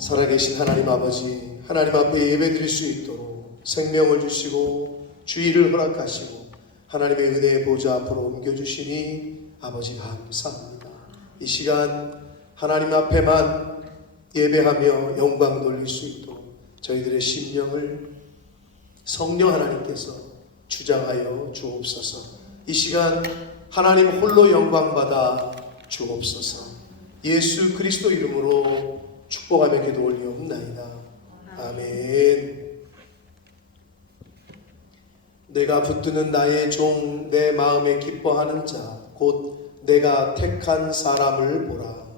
살아계신 하나님 아버지, 하나님 앞에 예배드릴 수 있도록 생명을 주시고 주의를 허락하시고 하나님의 은혜의 보좌 앞으로 옮겨주시니 아버지 감사합니다. 이 시간 하나님 앞에만 예배하며 영광 돌릴 수 있도록 저희들의 심령을 성령 하나님께서 주장하여 주옵소서. 이 시간 하나님 홀로 영광받아 주옵소서. 예수 그리스도 이름으로 축복하며 기도 올리옵나이다. 아멘. 내가 붙드는 나의 종, 내 마음에 기뻐하는 자, 곧 내가 택한 사람을 보라.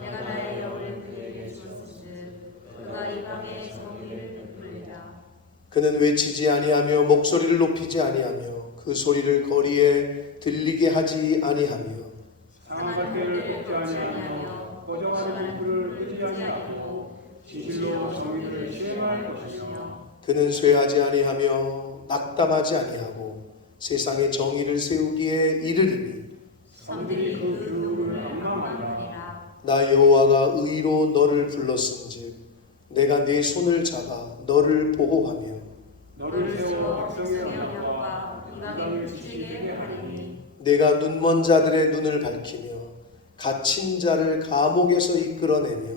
내가 나의 영을 그에게 주었으즉 그가 이 밤에 정의를 베풀리라. 그는 외치지 아니하며 목소리를 높이지 아니하며 그 소리를 거리에 들리게 하지 아니하며 상한 때를 걷지 아니하며 꺼져가는 불을 끄지 아니하고 진실로 정의를 시행할 것이며 그는 쇠하지 아니하며 낙담하지 아니하고 세상에 정의를 세우기에 이르리니 성들이 그 교훈을 앙망하리라. 나 여호와가 의로 너를 불렀은즉 내가 네 손을 잡아 너를 보호하며 너를 세워 백성의 백성의 언약과 이방을 지키게 하리니 내가 눈먼 자들의 눈을 밝히며 갇힌 자를 감옥에서 이끌어내며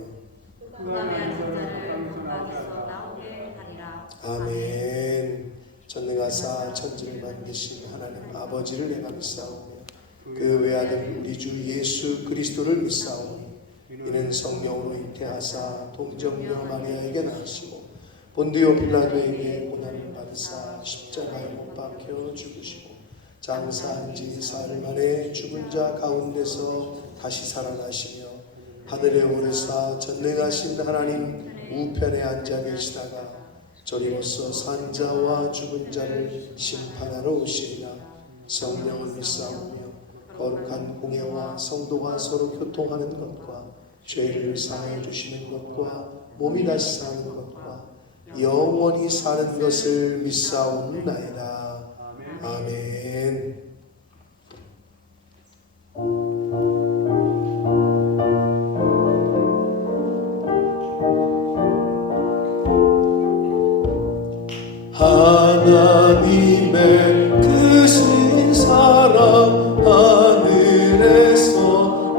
흑암의 자를 감옥에서 나오게 하리라. 아멘. 전능하사 천지를 만드신 하나님 아버지를 내가 믿사오며 그 외아들 우리 주 예수 그리스도를 믿사오니 이는 성령으로 잉태하사 동정녀 마리아에게 낳으시고 본디오 빌라도에게 고난을 받으사 십자가에 못 박혀 죽으시고 장사한 지 사흘 만에 죽은 자 가운데서 다시 살아나시며 하늘에 오르사 전능하신 하나님 우편에 앉아 계시다가 저리로서 산 자와 죽은 자를 심판하러 오시리라. 성령을 믿사오며 거룩한 공예와 성도가 서로 교통하는 것과 죄를 사하여 주시는 것과 몸이 다시 사는 것과 영원히 사는 것을 믿사옵나이다. 아멘. 하나님의 크신 사랑 하늘에서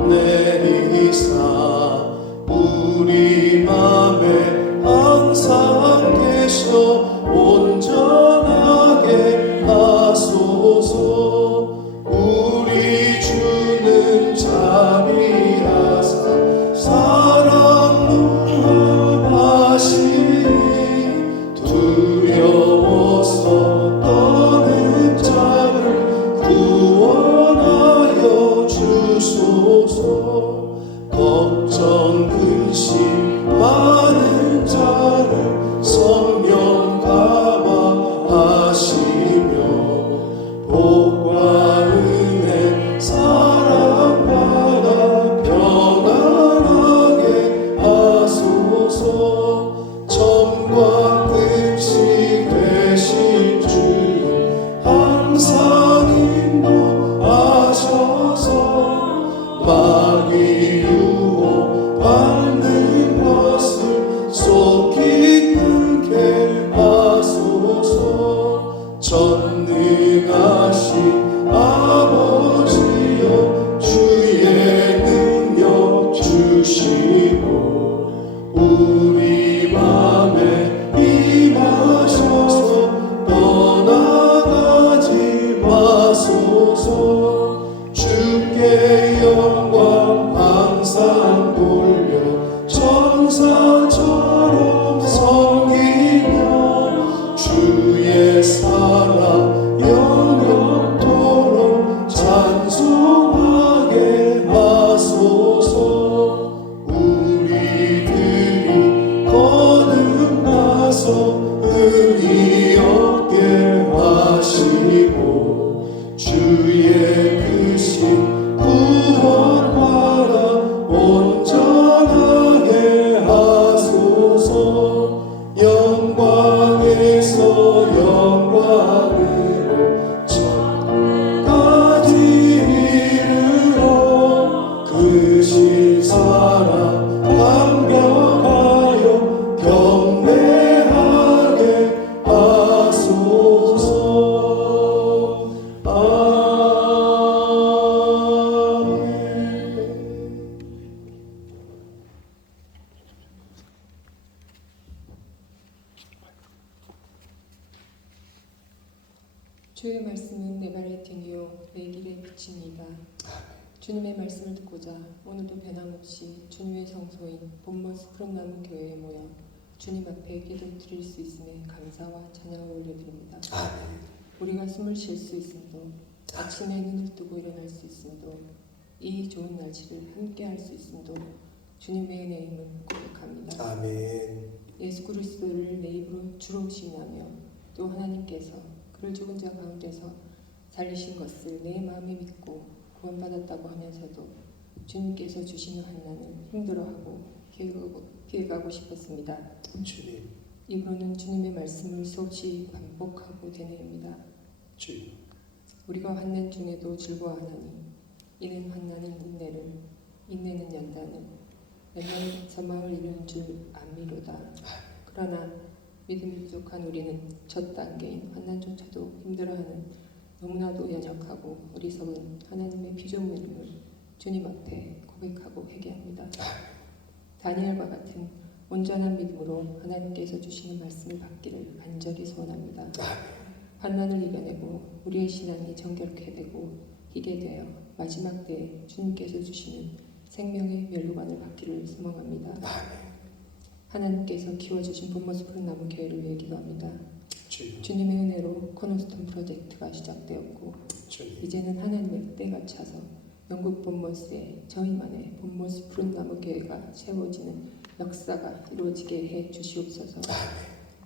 내리사 우리 맘에 항상 계셔 온전하게 하소서. 우리 주는 자비하사 사랑 무한하시니 두려워서 떠는 자를 구원하여 주소서. 걱정 근심 많은 자를 성령 감화하시며 복과 은혜 사랑받아 평안하게 하소서. 처음과 끝이 되신 주 항상 인도하셔서 마귀 유혹 받는 것을 속히 끊게 하소서. 전능하신 아버지여 주의 능력 주시고 우리 맘에 임하셔서 떠나가지 마소서. 주께 영광 항상 돌려 천사처럼 섬기며 주의 사랑 영영토록 찬송하게 하소서. 우리들이 주의 말씀은 내 발의 등이요 내 길의 빛입니다. 주님의 말씀을 듣고자 오늘도 변함없이 주님의 성소인 본모스 푸른나무 교회에 모여 주님 앞에 기도드릴 수 있음에 감사와 찬양을 올려드립니다. 아멘. 우리가 숨을 쉴 수 있음도 아침에 눈을 뜨고 일어날 수 있음도 이 좋은 날씨를 함께 할 수 있음도 주님의 은혜임을 고백합니다. 아멘. 예수 그리스도를 내 입으로 주로 시인하며 또 하나님께서 그를 죽은 자 가운데서 살리신 것을 내 마음에 믿고 구원받았다고 하면서도 주님께서 주시는 환난을 힘들어하고 피해가고 싶었습니다. 주님, 입으로는 주님의 말씀을 수없이 반복하고 되뇌입니다. 주님, 우리가 환난 중에도 즐거워하나니 이는 환난은 인내를, 인내는 연단을, 맨날 소망을 이루는 줄 압니로다. 그러나 믿음이 부족한 우리는 첫 단계인 환난조차도 힘들어하는 너무나도 연약하고 어리석은 하나님의 피조물임을 주님 앞에 고백하고 회개합니다. 다니엘과 같은 온전한 믿음으로 하나님께서 주시는 말씀을 받기를 간절히 소원합니다. 환난을 이겨내고 우리의 신앙이 정결케 되고 희게 되어 마지막 때에 주님께서 주시는 생명의 멸류관을 받기를 소망합니다. 하나님께서 키워주신 본모스 푸른나무 교회를 위해 기도합니다. 주님의 은혜로 코너스톤 프로젝트가 시작되었고 주님, 이제는 하나님의 때가 차서 영국 본모스에 저희만의 본모스 푸른나무 교회가 세워지는 역사가 이루어지게 해 주시옵소서.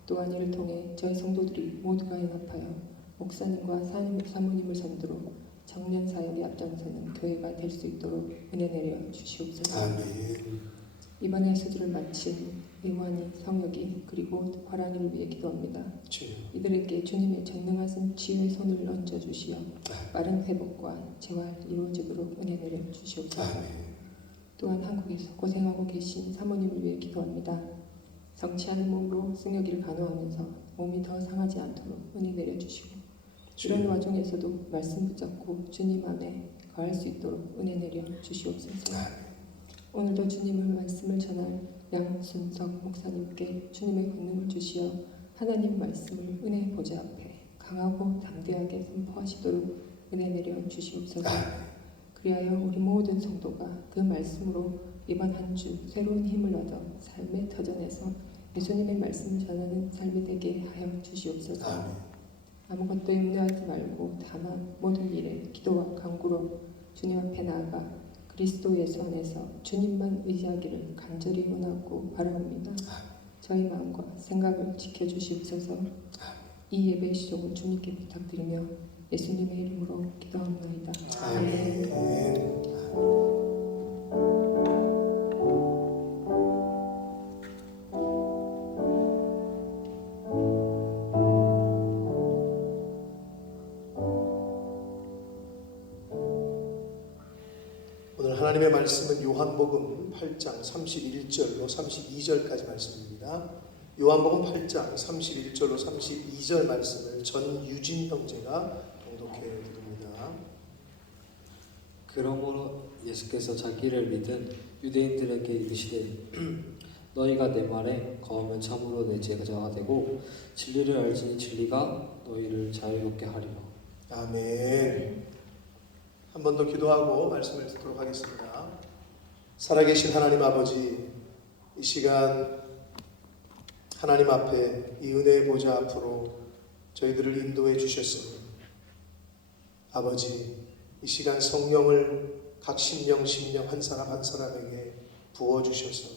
또한 이를 통해 저희 성도들이 모두가 연합하여 목사님과 사모님을 선두로 청년 사역에 앞장서는 교회가 될 수 있도록 은혜 내려 주시옵소서. 아멘. 이번에 수주를 마친 의원이, 성혁이 그리고 화란이를 위해 기도합니다. 주님, 이들에게 주님의 전능하신 치유의 손을 얹어 주시어 빠른 회복과 재활 이루어지도록 은혜 내려 주시옵소서. 아멘. 또한 한국에서 고생하고 계신 사모님을 위해 기도합니다. 성취하는 몸으로 승혁이를 간호하면서 몸이 더 상하지 않도록 은혜 내려 주시고 이런 와중에서도 말씀 붙잡고 주님 안에 거할 수 있도록 은혜 내려 주시옵소서. 오늘도 주님의 말씀을 전할 양순석 목사님께 주님의 권능을 주시어 하나님 말씀을 은혜의 보좌 앞에 강하고 담대하게 선포하시도록 은혜 내려 주시옵소서. 그리하여 우리 모든 성도가 그 말씀으로 이번 한 주 새로운 힘을 얻어 삶의 터전에서 예수님의 말씀을 전하는 삶이 되게 하여 주시옵소서. 아무것도 염려하지 말고 다만 모든 일에 기도와 간구로 주님 앞에 나아가 그리스도 예수 안에서 주님만 의지하기를 간절히 원하고 바라옵니다. 저희 마음과 생각을 지켜주시옵소서. 이 예배 시종을 주님께 부탁드리며 예수님의 이름으로 기도합니다. 아멘. 오늘 하나님의 말씀은 요한복음 8장 31절로 32절까지 말씀입니다. 요한복음 8장 31절로 32절 말씀을 전유진 형제가 봉독해 드립니다. 그러므로 예수께서 자기를 믿은 유대인들에게 이르시되 너희가 내 말에 거하면 참으로 내 제자가 되고 진리를 알지니 진리가 너희를 자유롭게 하리라. 아멘. 한 번 더 기도하고 말씀을 듣도록 하겠습니다. 살아계신 하나님 아버지, 이 시간 하나님 앞에 이 은혜의 보좌 앞으로 저희들을 인도해 주셨으니 아버지, 이 시간 성령을 각 심령 한 사람 한 사람에게 부어주셔서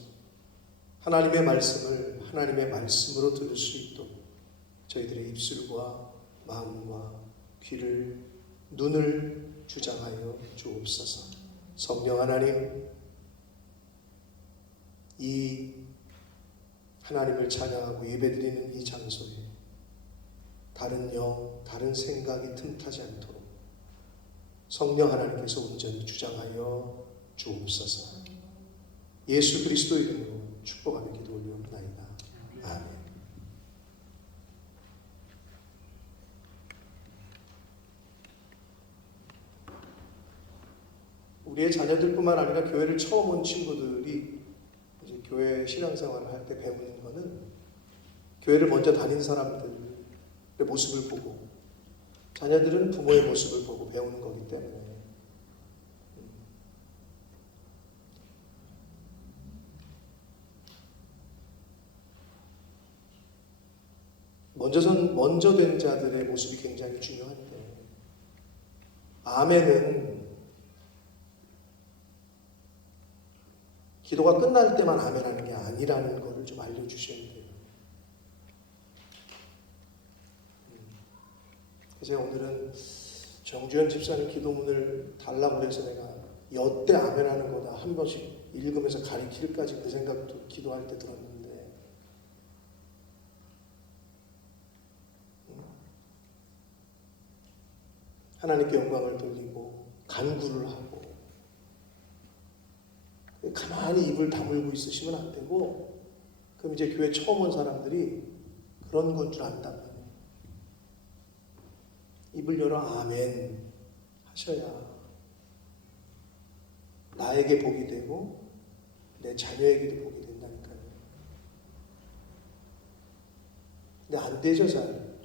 하나님의 말씀을 하나님의 말씀으로 들을 수 있도록 저희들의 입술과 마음과 귀를 눈을 주장하여 주옵소서. 성령 하나님, 이 하나님을 찬양하고 예배드리는 이 장소에 다른 영, 다른 생각이 틈타지 않도록 성령 하나님께서 온전히 주장하여 주옵소서. 예수 그리스도 이름으로 축복하며 기도 올리옵나이다. 아멘. 우리의 자녀들뿐만 아니라 교회를 처음 온 친구들이 이제 교회 신앙생활을 할 때 배우는 거는 교회를 먼저 다닌 사람들의 모습을 보고 자녀들은 부모의 모습을 보고 배우는 거기 때문에. 먼저 된 자들의 모습이 굉장히 중요한데, 아멘은 기도가 끝날 때만 아멘하는 게 아니라는 것을 좀 알려주셔야 돼요. 그래서 오늘은 정주현 집사님 기도문을 달라고 해서 내가 여태 아멘하는 거다 한 번씩 읽으면서 가리킬까지 그 생각도 기도할 때 들었는데, 하나님께 영광을 돌리고 간구를 하고 가만히 입을 다물고 있으시면 안 되고, 그럼 이제 교회 처음 온 사람들이 그런 건 줄 안단 말이에요. 입을 열어 아멘 하셔야 나에게 복이 되고 내 자녀에게도 복이 된다니까요. 근데 안 되죠, 잘.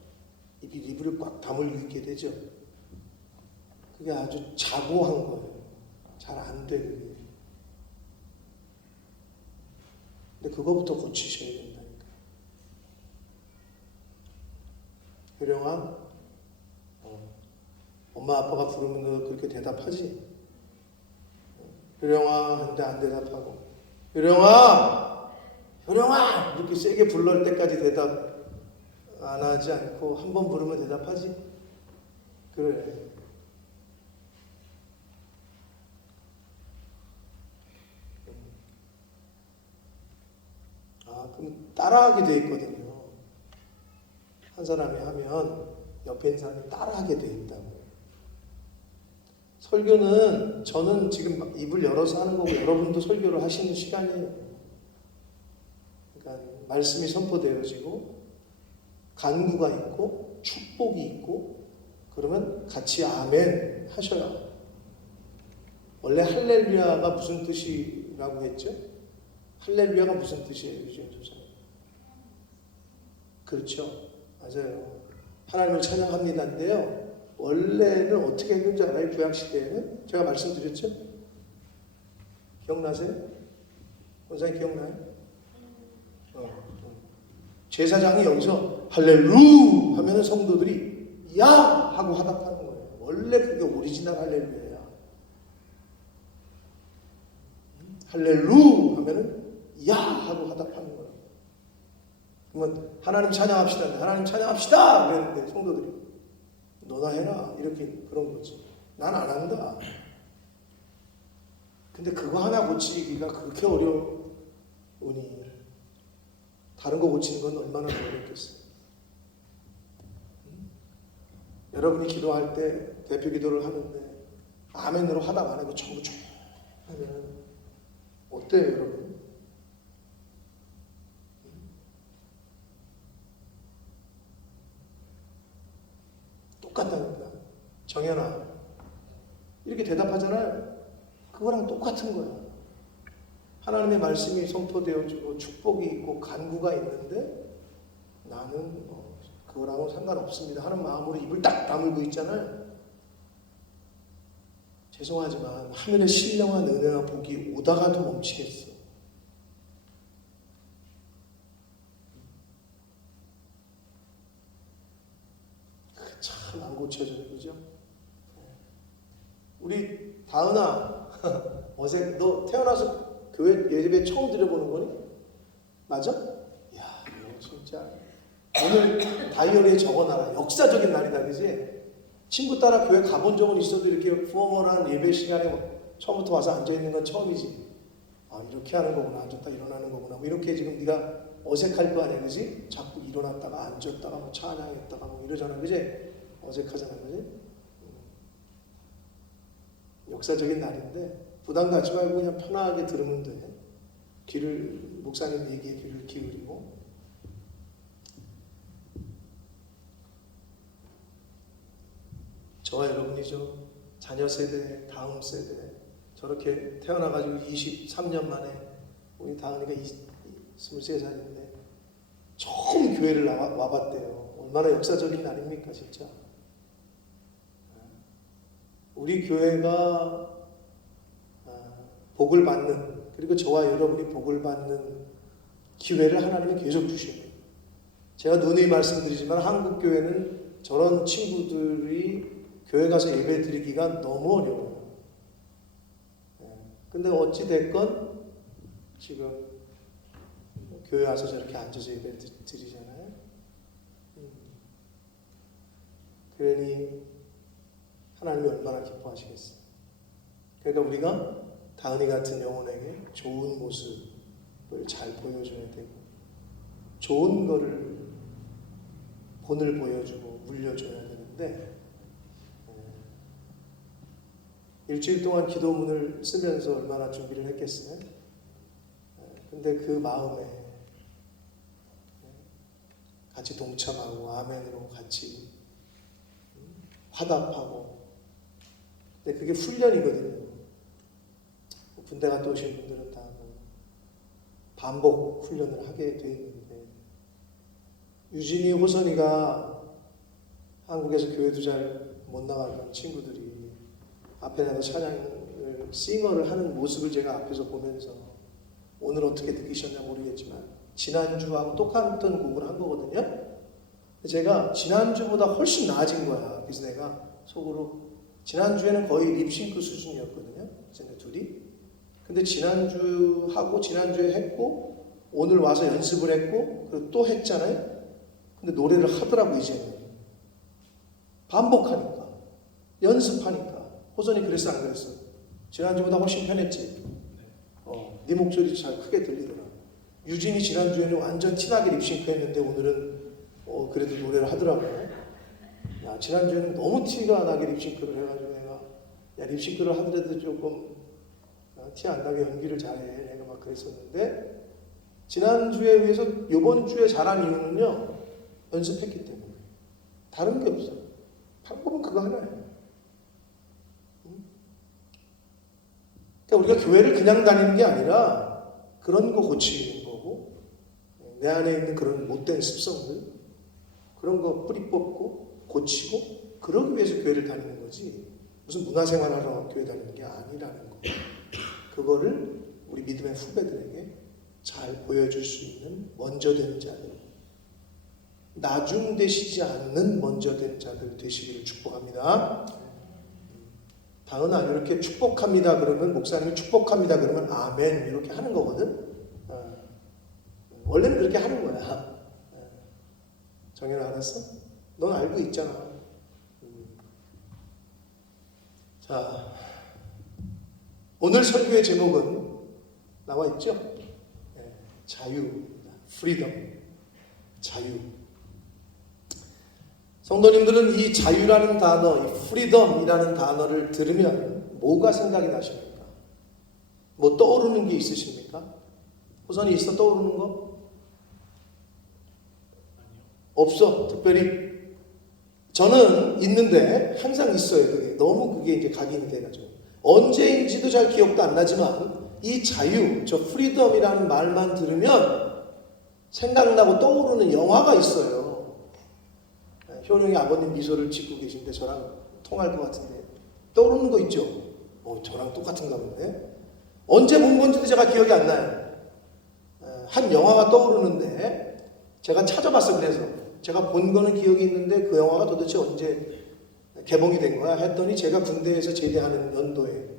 입을 꽉 다물고 있게 되죠. 그게 아주 자고한 거예요. 잘 안 돼, 그게. 근데 그거부터 고치셔야 된다니까. 효령아, 엄마 아빠가 부르면 너 그렇게 대답하지? 효령아 하는데 안 대답하고, 효령아! 효령아! 이렇게 세게 불러올 때까지 대답 안 하지 않고 한 번 부르면 대답하지? 그래. 그럼 따라하게 돼 있거든요. 한 사람이 하면 옆에 있는 사람이 따라하게 돼 있다고. 설교는 저는 지금 입을 열어서 하는 거고 여러분도 설교를 하시는 시간이에요. 그러니까 말씀이 선포되어지고 간구가 있고 축복이 있고 그러면 같이 아멘 하셔야. 원래 할렐루야가 무슨 뜻이라고 했죠? 할렐루야가 무슨 뜻이에요, 요즘 조사? 그렇죠, 맞아요. 하나님을 찬양합니다인데요. 원래는 어떻게 했는지 알아요? 구약 시대에는 제가 말씀드렸죠. 기억나세요? 원장님 기억나요? 제사장이 여기서 할렐루 하면은 성도들이 야 하고 화답하는 거예요. 원래 그게 오리지널 할렐루야야. 할렐루 하면은 야 하고 화답하는 거예요. 그러면 하나님 찬양합시다. 하나님 찬양합시다. 그랬는데 성도들이 너나 해라 이렇게 그런 거지. 난 안 한다. 근데 그거 하나 고치기가 그렇게 어려우니 다른 거 고치는 건 얼마나 어렵겠어요. 여러분이 기도할 때 대표 기도를 하는데 아멘으로 화답 안 하고 전부 쭉 하면 어때요, 여러분? 똑같다니까. 정연아 이렇게 대답하잖아요. 그거랑 똑같은 거야. 하나님의 말씀이 선포되어지고 축복이 있고 간구가 있는데 나는 그거랑은 상관없습니다 하는 마음으로 입을 딱 다물고 있잖아요. 죄송하지만 하늘의 신령한 은혜와 복이 오다가도 멈추겠어. 참 안 고쳐져요, 그죠? 우리 다은아, 어제 너 태어나서 교회 예배 처음 들어보는 거니? 맞아? 야, 너 진짜 오늘 다이어리에 적어놔라. 역사적인 날이다, 그지? 친구 따라 교회 가본 적은 있어도 이렇게 포멀한 예배 시간에 처음부터 와서 앉아 있는 건 처음이지. 아, 이렇게 하는 거구나, 앉았다 일어나는 거구나. 뭐 이렇게 지금 네가 어색할 거 아니야, 그지? 자꾸 일어났다가 앉았다가 뭐 찬양했다가 뭐 이러잖아, 그지? 어색하잖아, 그지? 역사적인 날인데 부담 갖지 말고 그냥 편하게 들으면 돼. 목사님 얘기에 귀를 기울이고. 저와 여러분이죠. 자녀 세대, 다음 세대 저렇게 태어나가지고 23년 만에 우리 다은이가 23살인데 처음 교회를 와봤대요. 얼마나 역사적인 날입니까, 진짜. 우리 교회가 복을 받는, 그리고 저와 여러분이 복을 받는 기회를 하나님이 계속 주십니다. 제가 누누이 말씀드리지만 한국 교회는 저런 친구들이 교회 가서 예배 드리기가 너무 어려워요. 근데 어찌 됐건 지금 교회 와서 저렇게 앉아서 예배 드리잖아요. 그러니 하나님이 얼마나 기뻐하시겠어요. 그러니까 우리가 다은이 같은 영혼에게 좋은 모습을 잘 보여줘야 되고, 좋은 거를 본을 보여주고 물려줘야 되는데, 일주일 동안 기도문을 쓰면서 얼마나 준비를 했겠어요? 근데 그 마음에 같이 동참하고 아멘으로 같이 화답하고, 근데 그게 훈련이거든요. 군대 갔다 오신 분들은 다 반복 훈련을 하게 돼 있는데, 유진이, 호선이가 한국에서 교회도 잘 못 나가던 친구들이 앞에 나가 찬양을, 싱어를 하는 모습을 제가 앞에서 보면서 오늘 어떻게 느끼셨나 모르겠지만 지난주하고 똑같은 곡을 한 거거든요. 제가 지난주보다 훨씬 나아진 거야. 그래서 내가 속으로, 지난주에는 거의 립싱크 수준이었거든요, 쟤네 둘이. 근데 지난주하고 지난주에 했고 오늘 와서 연습을 했고 그리고 또 했잖아요. 근데 노래를 하더라고. 이제는 반복하니까, 연습하니까. 호선이 그랬어 안 그랬어? 지난주보다 훨씬 편했지? 네 목소리 잘 크게 들리더라. 유진이 지난주에는 완전 티나게 립싱크 했는데 오늘은 그래도 노래를 하더라고. 야, 지난주에는 너무 티가 나게 립싱크를 해가지고 내가, 야, 립싱크를 하더라도 조금 티 안 나게 연기를 잘해, 내가 막 그랬었는데, 지난주에 비해서 이번 주에 잘한 이유는요, 연습했기 때문에. 다른 게 없어. 방법은 그거 하나예요. 그러니까 우리가 교회를 그냥 다니는 게 아니라 그런 거 고치는 거고, 내 안에 있는 그런 못된 습성들, 그런 거 뿌리 뽑고 고치고, 그러기 위해서 교회를 다니는 거지, 무슨 문화생활하러 교회 다니는 게 아니라는 거. 그거를 우리 믿음의 후배들에게 잘 보여줄 수 있는 먼저 된 자들, 나중되시지 않는 먼저 된 자들 되시기를 축복합니다. 다은아, 이렇게 축복합니다 그러면, 목사님이 축복합니다 그러면 아멘 이렇게 하는 거거든. 원래는 그렇게 하는 거야. 정연아, 알았어? 넌 알고 있잖아. 자, 오늘 설교의 제목은 나와 있죠? 자유입니다. 프리덤. 자유. 성도님들은 이 자유라는 단어, 이 프리덤이라는 단어를 들으면 뭐가 생각이 나십니까? 뭐 떠오르는 게 있으십니까? 호선이 있어, 떠오르는 거? 없어, 특별히. 저는 있는데 항상 있어요. 그게 너무 그게 이제 각인이 돼가지고 언제인지도 잘 기억도 안 나지만 이 자유, 저 프리덤이라는 말만 들으면 생각나고 떠오르는 영화가 있어요. 효령이 아버님 미소를 짓고 계신데 저랑 통할 것 같은데 떠오르는 거 있죠? 저랑 똑같은가 본데. 언제 본 건지도 제가 기억이 안 나요. 한 영화가 떠오르는데 제가 찾아봤어요. 그래서 제가 본 거는 기억이 있는데 그 영화가 도대체 언제 개봉이 된 거야 했더니 제가 군대에서 제대하는 연도에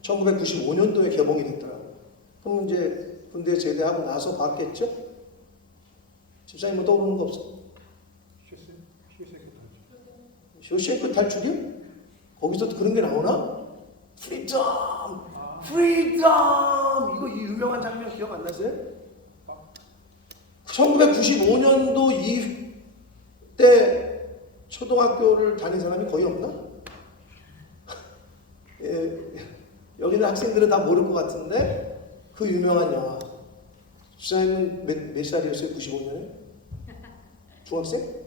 1995년도에 개봉이 됐더라고요. 그럼 이제 군대 제대하고 나서 봤겠죠? 집사님 뭐 떠오르는 거 없어? 쇼생크 탈출이요? 거기서 그런 게 나오나? 프리덤! 프리덤! 이거 유명한 장면 기억 안 나세요? 1995년도 이때 초등학교를 다닌 사람이 거의 없나? 여기는 학생들은 다 모를 것 같은데 그 유명한 영화. 집사님은 몇 살이었어요? 95년에? 중학생?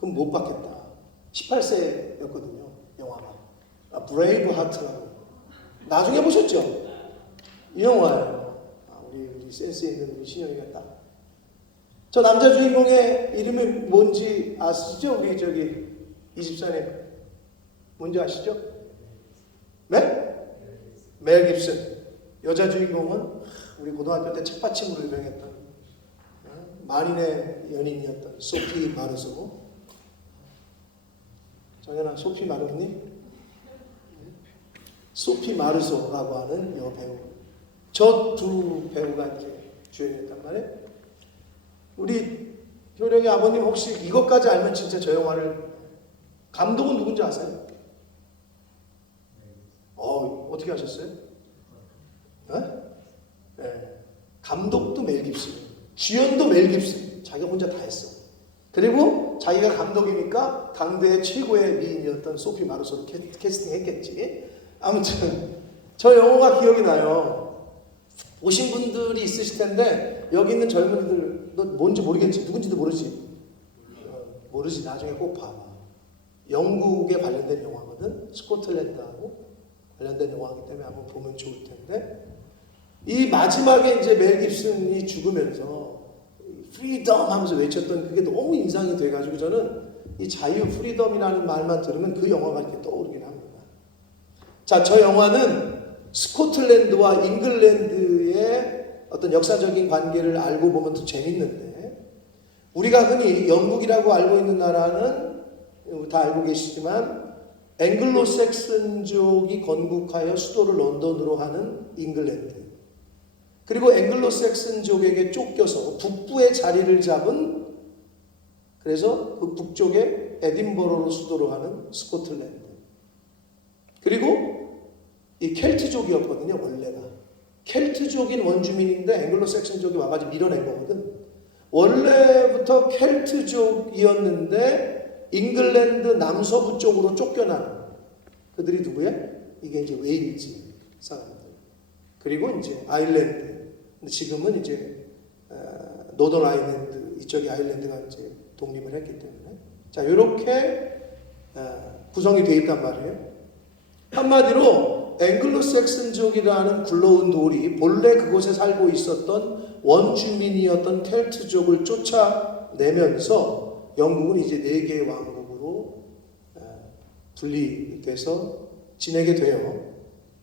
그럼 못 봤겠다. 18세였거든요, 영화가. 브레이브 하트라고. 나중에 보셨죠? 이 영화예요. 우리 센스 있는 우리 신영이가 딱. 저 남자 주인공의 이름이 뭔지 아시죠? 우리 저기 24님. 뭔지 아시죠? 네? 멜 깁슨. 여자 주인공은 우리 고등학교 때 책받침으로 유명했던 만인의 연인이었던 소피 마르소. 정연아, 소피 마르니? 소피 마르소라고 하는 여 배우. 저 두 배우가 이제 주연이었단 말이에요. 우리 효령이 아버님 혹시 이것까지 알면 진짜 저 영화를, 감독은 누군지 아세요? 어떻게 하셨어요? 네. 감독도 멜 깁슨, 주연도 멜 깁슨, 자기가 혼자 다 했어. 그리고 자기가 감독이니까 당대 최고의 미인이었던 소피 마르소를 캐스팅했겠지. 아무튼 저 영화가 기억이 나요. 보신 분들이 있으실 텐데 여기 있는 젊은이들 너 뭔지 모르겠지, 누군지도 모르지. 모르지. 나중에 꼭 봐봐. 영국에 관련된 영화거든. 스코틀랜드하고 관련된 영화이기 때문에 한번 보면 좋을 텐데, 이 마지막에 이제 멜 깁슨이 죽으면서 프리덤 하면서 외쳤던 그게 너무 인상이 돼가지고 저는 이 자유 프리덤이라는 말만 들으면 그 영화가 이렇게 떠오르긴 합니다. 자, 저 영화는 스코틀랜드와 잉글랜드의 어떤 역사적인 관계를 알고 보면 더 재밌는데, 우리가 흔히 영국이라고 알고 있는 나라는 다 알고 계시지만 앵글로색슨족이 건국하여 수도를 런던으로 하는 잉글랜드, 그리고 앵글로색슨족에게 쫓겨서 북부의 자리를 잡은, 그래서 그 북쪽에 에딘버러로 수도로 하는 스코틀랜드, 그리고 이 켈트족이었거든요. 원래가 켈트족인 원주민인데 앵글로색슨족이 와가지고 밀어낸 거거든. 원래부터 켈트족이었는데 잉글랜드 남서부 쪽으로 쫓겨나는 그들이 누구예요? 이게 이제 웨일즈 사람들, 그리고 이제 아일랜드. 지금은 이제 노던 아일랜드, 이쪽이 아일랜드가 이제 독립을 했기 때문에, 자, 이렇게 구성이 되어 있단 말이에요. 한마디로 앵글로색슨족이라는 굴러온 돌이 본래 그곳에 살고 있었던 원주민이었던 켈트족을 쫓아내면서 영국은 이제 4개의 왕국으로 분리돼서 지내게 돼요.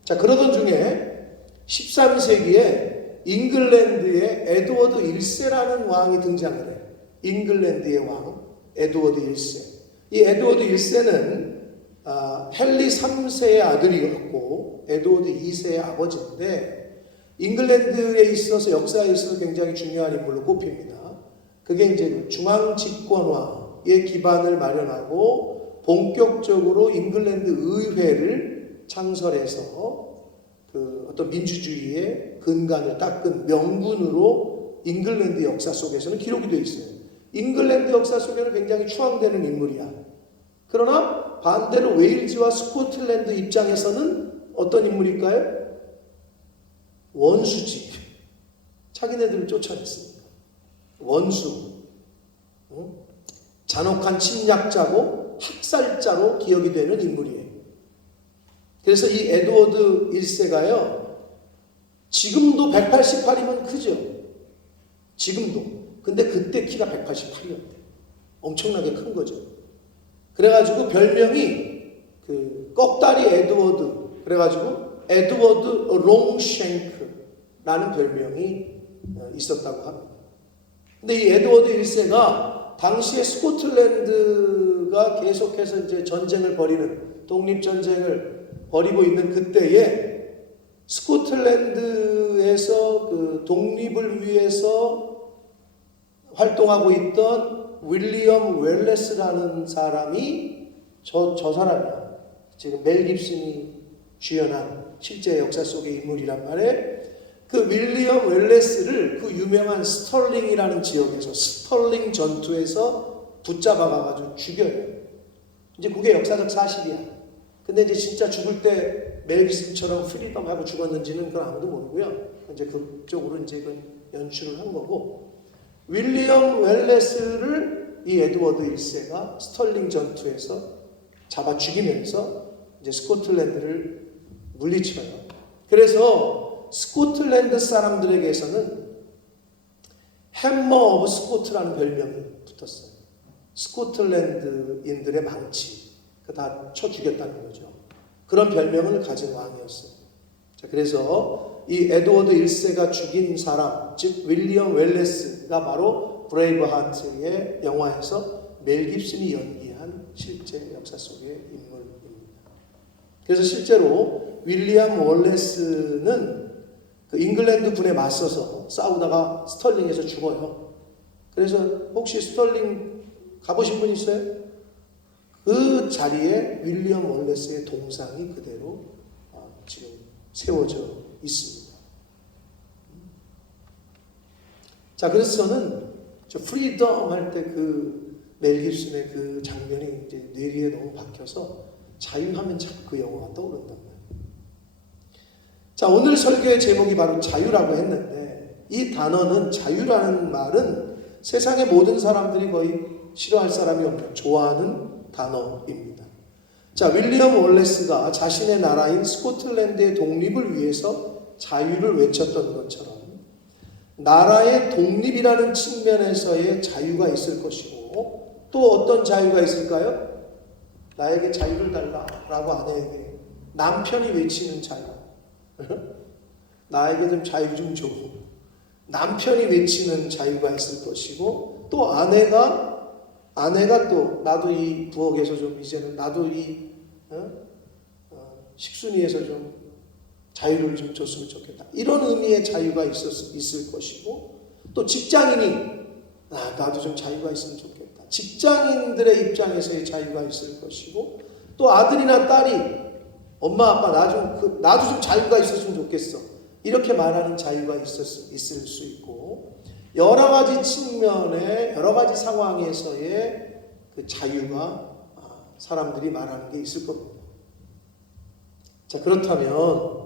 자, 그러던 중에 13세기에 잉글랜드에 에드워드 1세라는 왕이 등장을 해요. 잉글랜드의 왕 에드워드 1세. 이 에드워드 1세는 헨리 3세의 아들이었고 에드워드 2세의 아버지인데, 잉글랜드에 있어서 역사에 있어서 굉장히 중요한 인물로 꼽힙니다. 그게 이제 중앙 집권화의 기반을 마련하고 본격적으로 잉글랜드 의회를 창설해서 그 어떤 민주주의의 근간을 닦은 명분으로 잉글랜드 역사 속에서는 기록이 되어 있어요. 잉글랜드 역사 속에는 굉장히 추앙되는 인물이야. 그러나 반대로 웨일즈와 스코틀랜드 입장에서는 어떤 인물일까요? 원수지. 자기네들을 쫓아냈습니다. 원수. 잔혹한 침략자고 학살자로 기억이 되는 인물이에요. 그래서 이 에드워드 1세가요, 지금도 188이면 크죠. 지금도. 근데 그때 키가 188이었대. 엄청나게 큰 거죠. 그래가지고 별명이 그 꺽다리 에드워드, 그래가지고 에드워드 롱쉔크라는 별명이 있었다고 합니다. 근데 이 에드워드 1세가 당시에 스코틀랜드가 계속해서 이제 전쟁을 벌이는, 독립전쟁을 벌이고 있는 그때에 스코틀랜드에서 그 독립을 위해서 활동하고 있던 윌리엄 웰레스라는 사람이 저 사람이야. 지금 멜 깁슨이 주연한 실제 역사 속의 인물이란 말이에요. 그 윌리엄 웰레스를 그 유명한 스털링이라는 지역에서 스털링 전투에서 붙잡아가지고 죽여요. 이제 그게 역사적 사실이야. 근데 이제 진짜 죽을 때 멜 깁슨처럼 프리덤하고 죽었는지는 그건 아무도 모르고요. 이제 그쪽으로 이제 그건 연출을 한 거고, 윌리엄 웰레스를 이 에드워드 1세가 스털링 전투에서 잡아 죽이면서 이제 스코틀랜드를 물리쳐요. 그래서 스코틀랜드 사람들에게서는 해머 오브 스코트라는 별명이 붙었어요. 스코틀랜드인들의 망치. 다 쳐 죽였다는 거죠. 그런 별명을 가진 왕이었어요. 자, 그래서 이 에드워드 1세가 죽인 사람, 즉 윌리엄 웰레스가 바로 브레이브하트의 영화에서 멜 깁슨이 연기한 실제 역사 속의 인물입니다. 그래서 실제로 윌리엄 웰레스는 그 잉글랜드 군에 맞서서 싸우다가 스털링에서 죽어요. 그래서 혹시 스털링 가보신 분 있어요? 그 자리에 윌리엄 웰레스의 동상이 그대로 지금 세워져 있습니다. 자, 그래서 저는 저 프리덤 할 때 그 멜 깁슨의 그 장면이 이제 뇌리에 너무 박혀서 자유하면 자꾸 그 영화가 떠오른단 말이에요. 자, 오늘 설교의 제목이 바로 자유라고 했는데, 이 단어는, 자유라는 말은 세상의 모든 사람들이 거의 싫어할 사람이 없는, 좋아하는 단어입니다. 자, 윌리엄 월레스가 자신의 나라인 스코틀랜드의 독립을 위해서 자유를 외쳤던 것처럼 나라의 독립이라는 측면에서의 자유가 있을 것이고, 또 어떤 자유가 있을까요? 나에게 자유를 달라라고 아내에게 남편이 외치는 자유. 나에게 좀 자유 좀 줘. 남편이 외치는 자유가 있을 것이고, 또 아내가 또 나도 이 부엌에서 좀 이제는 나도 이 식순이에서 좀 자유를 좀 줬으면 좋겠다. 이런 의미의 자유가 있을 것이고, 또 직장인이 나도 좀 자유가 있으면 좋겠다. 직장인들의 입장에서의 자유가 있을 것이고, 또 아들이나 딸이 엄마 아빠 나도 좀 자유가 있었으면 좋겠어. 이렇게 말하는 자유가 있을 수 있고, 여러 가지 측면의 여러 가지 상황에서의 그 자유가 사람들이 말하는 게 있을 겁니다. 자, 그렇다면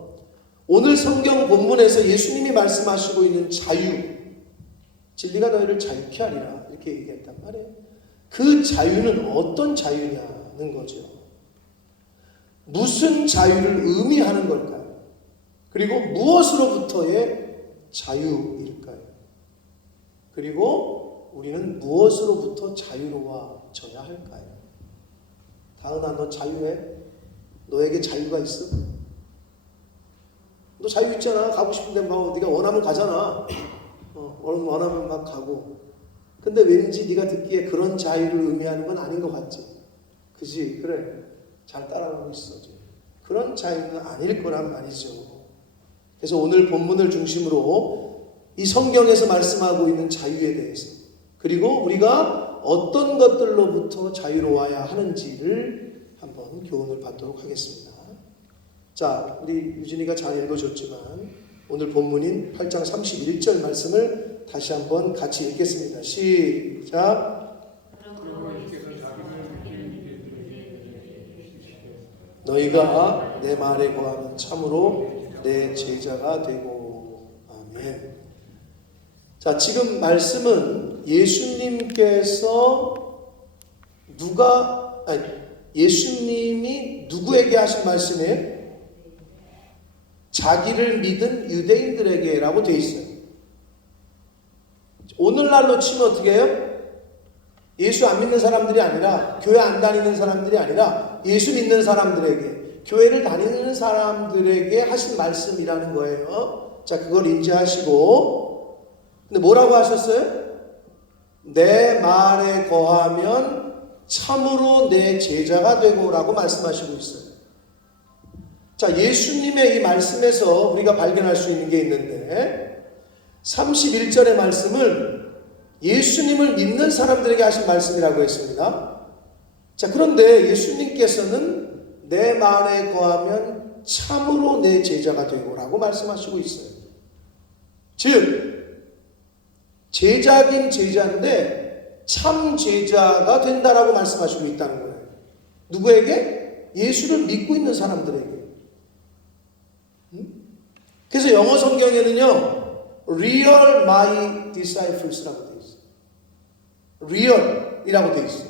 오늘 성경 본문에서 예수님이 말씀하시고 있는 자유, 진리가 너희를 자유케 하리라 이렇게 얘기했단 말이에요. 그 자유는 어떤 자유냐는 거죠. 무슨 자유를 의미하는 걸까요? 그리고 무엇으로부터의 자유일까요? 그리고 우리는 무엇으로부터 자유로워져야 할까요? 다은아, 너 자유해? 너에게 자유가 있어? 너 자유 있잖아. 가고 싶은데 막 네가 원하면 가잖아. 원하면 막 가고. 근데 왠지 네가 듣기에 그런 자유를 의미하는 건 아닌 것 같지? 그지? 그래. 잘 따라가고 있어. 그런 자유는 아닐 거란 말이죠. 그래서 오늘 본문을 중심으로 이 성경에서 말씀하고 있는 자유에 대해서, 그리고 우리가 어떤 것들로부터 자유로워야 하는지를 한번 교훈을 받도록 하겠습니다. 자, 우리 유진이가 잘 읽어줬지만 오늘 본문인 8장 31절 말씀을 다시 한번 같이 읽겠습니다. 시작. 너희가 내 말에 거하면 참으로 내 제자가 되고. 아멘. 자, 지금 말씀은 예수님이 누구에게 하신 말씀이에요? 자기를 믿은 유대인들에게 라고 되어 있어요. 오늘날로 치면 어떻게 해요? 예수 안 믿는 사람들이 아니라, 교회 안 다니는 사람들이 아니라 예수 믿는 사람들에게, 교회를 다니는 사람들에게 하신 말씀이라는 거예요. 자, 그걸 인지하시고, 근데 뭐라고 하셨어요? 내 말에 거하면 참으로 내 제자가 되고 라고 말씀하시고 있어요. 자, 예수님의 이 말씀에서 우리가 발견할 수 있는 게 있는데, 31절의 말씀을 예수님을 믿는 사람들에게 하신 말씀이라고 했습니다. 자, 그런데 예수님께서는 내 말에 거하면 참으로 내 제자가 되고 라고 말씀하시고 있어요. 즉, 제자긴 제자인데 참 제자가 된다라고 말씀하시고 있다는 거예요. 누구에게? 예수를 믿고 있는 사람들에게. 그래서 영어 성경에는요, Real My Disciples라고 되어 있어요. Real이라고 되어 있어요.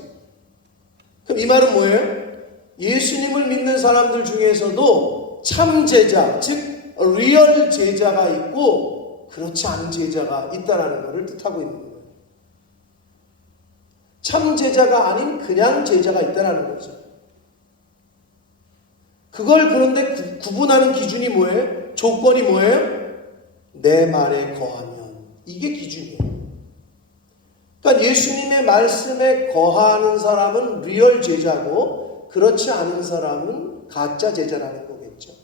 그럼 이 말은 뭐예요? 예수님을 믿는 사람들 중에서도 참 제자, 즉 Real 제자가 있고 그렇지 않은 제자가 있다는 것을 뜻하고 있는 거예요. 참 제자가 아닌 그냥 제자가 있다는 거죠. 그걸 그런데 구분하는 기준이 뭐예요? 조건이 뭐예요? 내 말에 거하면. 이게 기준이에요. 그러니까 예수님의 말씀에 거하는 사람은 리얼 제자고 그렇지 않은 사람은 가짜 제자라는 거겠죠.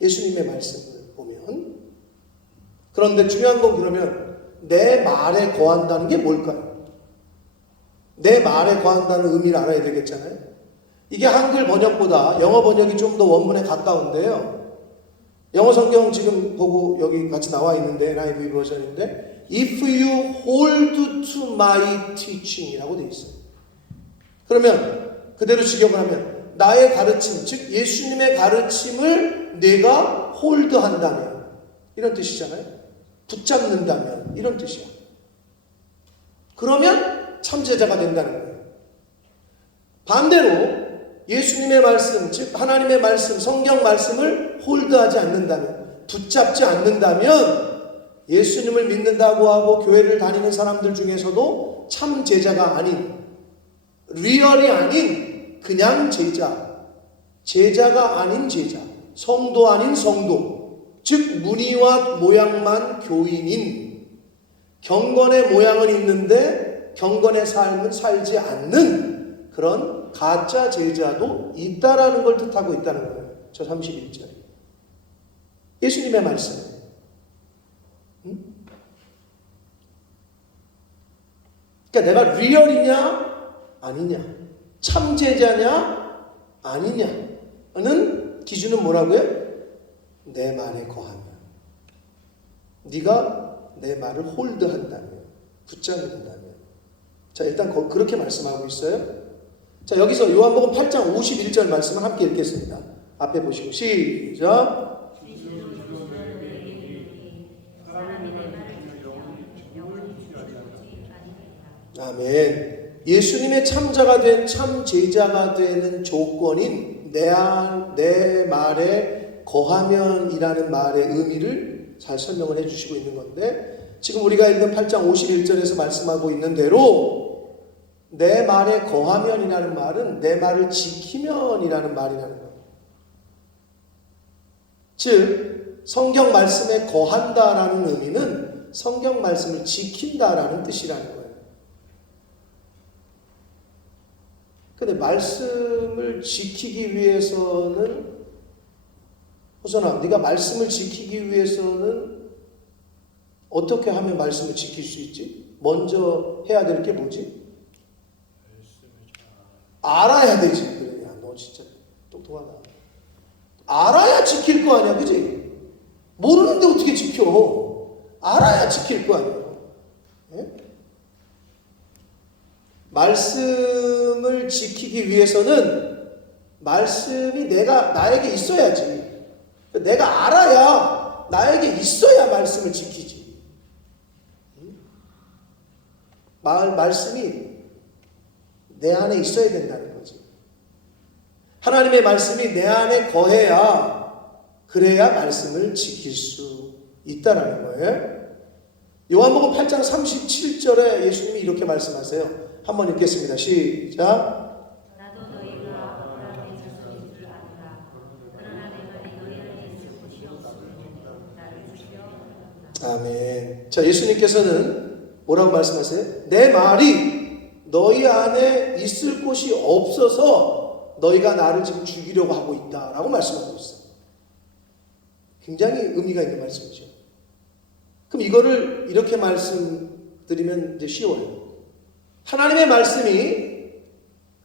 예수님의 말씀을 보면. 그런데 중요한 건 그러면 내 말에 거한다는 게 뭘까요? 내 말에 거한다는 의미를 알아야 되겠잖아요. 이게 한글 번역보다 영어 번역이 좀 더 원문에 가까운데요. 영어 성경 지금 보고 여기 같이 나와 있는데 NIV 버전인데 If you hold to my teaching이라고 되어 있어요. 그러면 그대로 직역을 하면 나의 가르침, 즉 예수님의 가르침을 내가 홀드한다면 이런 뜻이잖아요. 붙잡는다면 이런 뜻이야. 그러면 참제자가 된다는 거예요. 반대로 예수님의 말씀, 즉 하나님의 말씀, 성경 말씀을 홀드하지 않는다면, 붙잡지 않는다면 예수님을 믿는다고 하고 교회를 다니는 사람들 중에서도 참 제자가 아닌, 리얼이 아닌 그냥 제자, 제자가 아닌 제자, 성도 아닌 성도, 즉 무늬와 모양만 교인인, 경건의 모양은 있는데 경건의 삶은 살지 않는 그런 가짜 제자도 있다라는 걸 뜻하고 있다는 거예요. 저 31절. 예수님의 말씀. 그러니까 내가 리얼이냐 아니냐, 참 제자냐 아니냐는 기준은 뭐라고요? 내 말에 거하면, 네가 내 말을 홀드한다면, 붙잡는다면. 자, 일단 그렇게 말씀하고 있어요. 자, 여기서 요한복음 8장 51절 말씀을 함께 읽겠습니다. 앞에 보시고 시작. 아멘. 예수님의 참자가 된 참 제자가 되는 조건인 내 말에 거하면이라는 말의 의미를 잘 설명을 해주시고 있는 건데, 지금 우리가 읽은 8장 51절에서 말씀하고 있는 대로 내 말에 거하면이라는 말은 내 말을 지키면이라는 말이라는 거예요. 즉 성경 말씀에 거한다라는 의미는 성경 말씀을 지킨다라는 뜻이라는 거예요. 근데 말씀을 지키기 위해서는, 호선아, 네가 말씀을 지키기 위해서는 어떻게 하면 말씀을 지킬 수 있지? 먼저 해야 될 게 뭐지? 알아야 되지. 그래, 야, 너 진짜 똑똑하다. 알아야 지킬 거 아니야, 그지? 모르는데 어떻게 지켜? 알아야 지킬 거 아니야. 예? 말씀을 지키기 위해서는 말씀이 나에게 있어야지. 내가 알아야, 나에게 있어야 말씀을 지키지. 말씀이 내 안에 있어야 된다는 거지. 하나님의 말씀이 내 안에 거해야, 그래야 말씀을 지킬 수 있다라는 거예요. 요한복음 8장 37절에 예수님이 이렇게 말씀하세요. 한번 읽겠습니다. 시작. 나도 너희가 아브라함의 자손인 줄 아노라. 그러나 내가 너희에게 있을 곳이 없으므로 나를 죽여. 아멘. 자, 예수님께서는 뭐라고 말씀하세요? 내 말이 너희 안에 있을 곳이 없어서 너희가 나를 지금 죽이려고 하고 있다라고 말씀하고 있어요. 굉장히 의미가 있는 말씀이죠. 그럼 이거를 이렇게 말씀드리면 이제 쉬워요. 하나님의 말씀이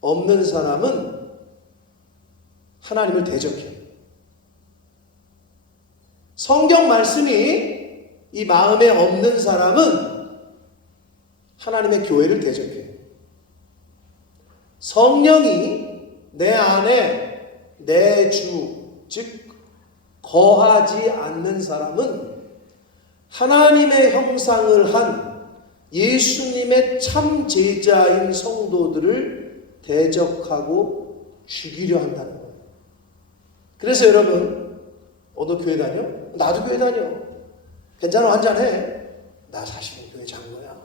없는 사람은 하나님을 대적해요. 성경 말씀이 이 마음에 없는 사람은 하나님의 교회를 대적해요. 성령이 내 안에 내 주, 즉 거하지 않는 사람은 하나님의 형상을 한 예수님의 참 제자인 성도들을 대적하고 죽이려 한다는 거예요. 그래서 여러분, 너 교회 다녀? 나도 교회 다녀. 괜찮아, 한잔해. 나 사실은 교회 장로야,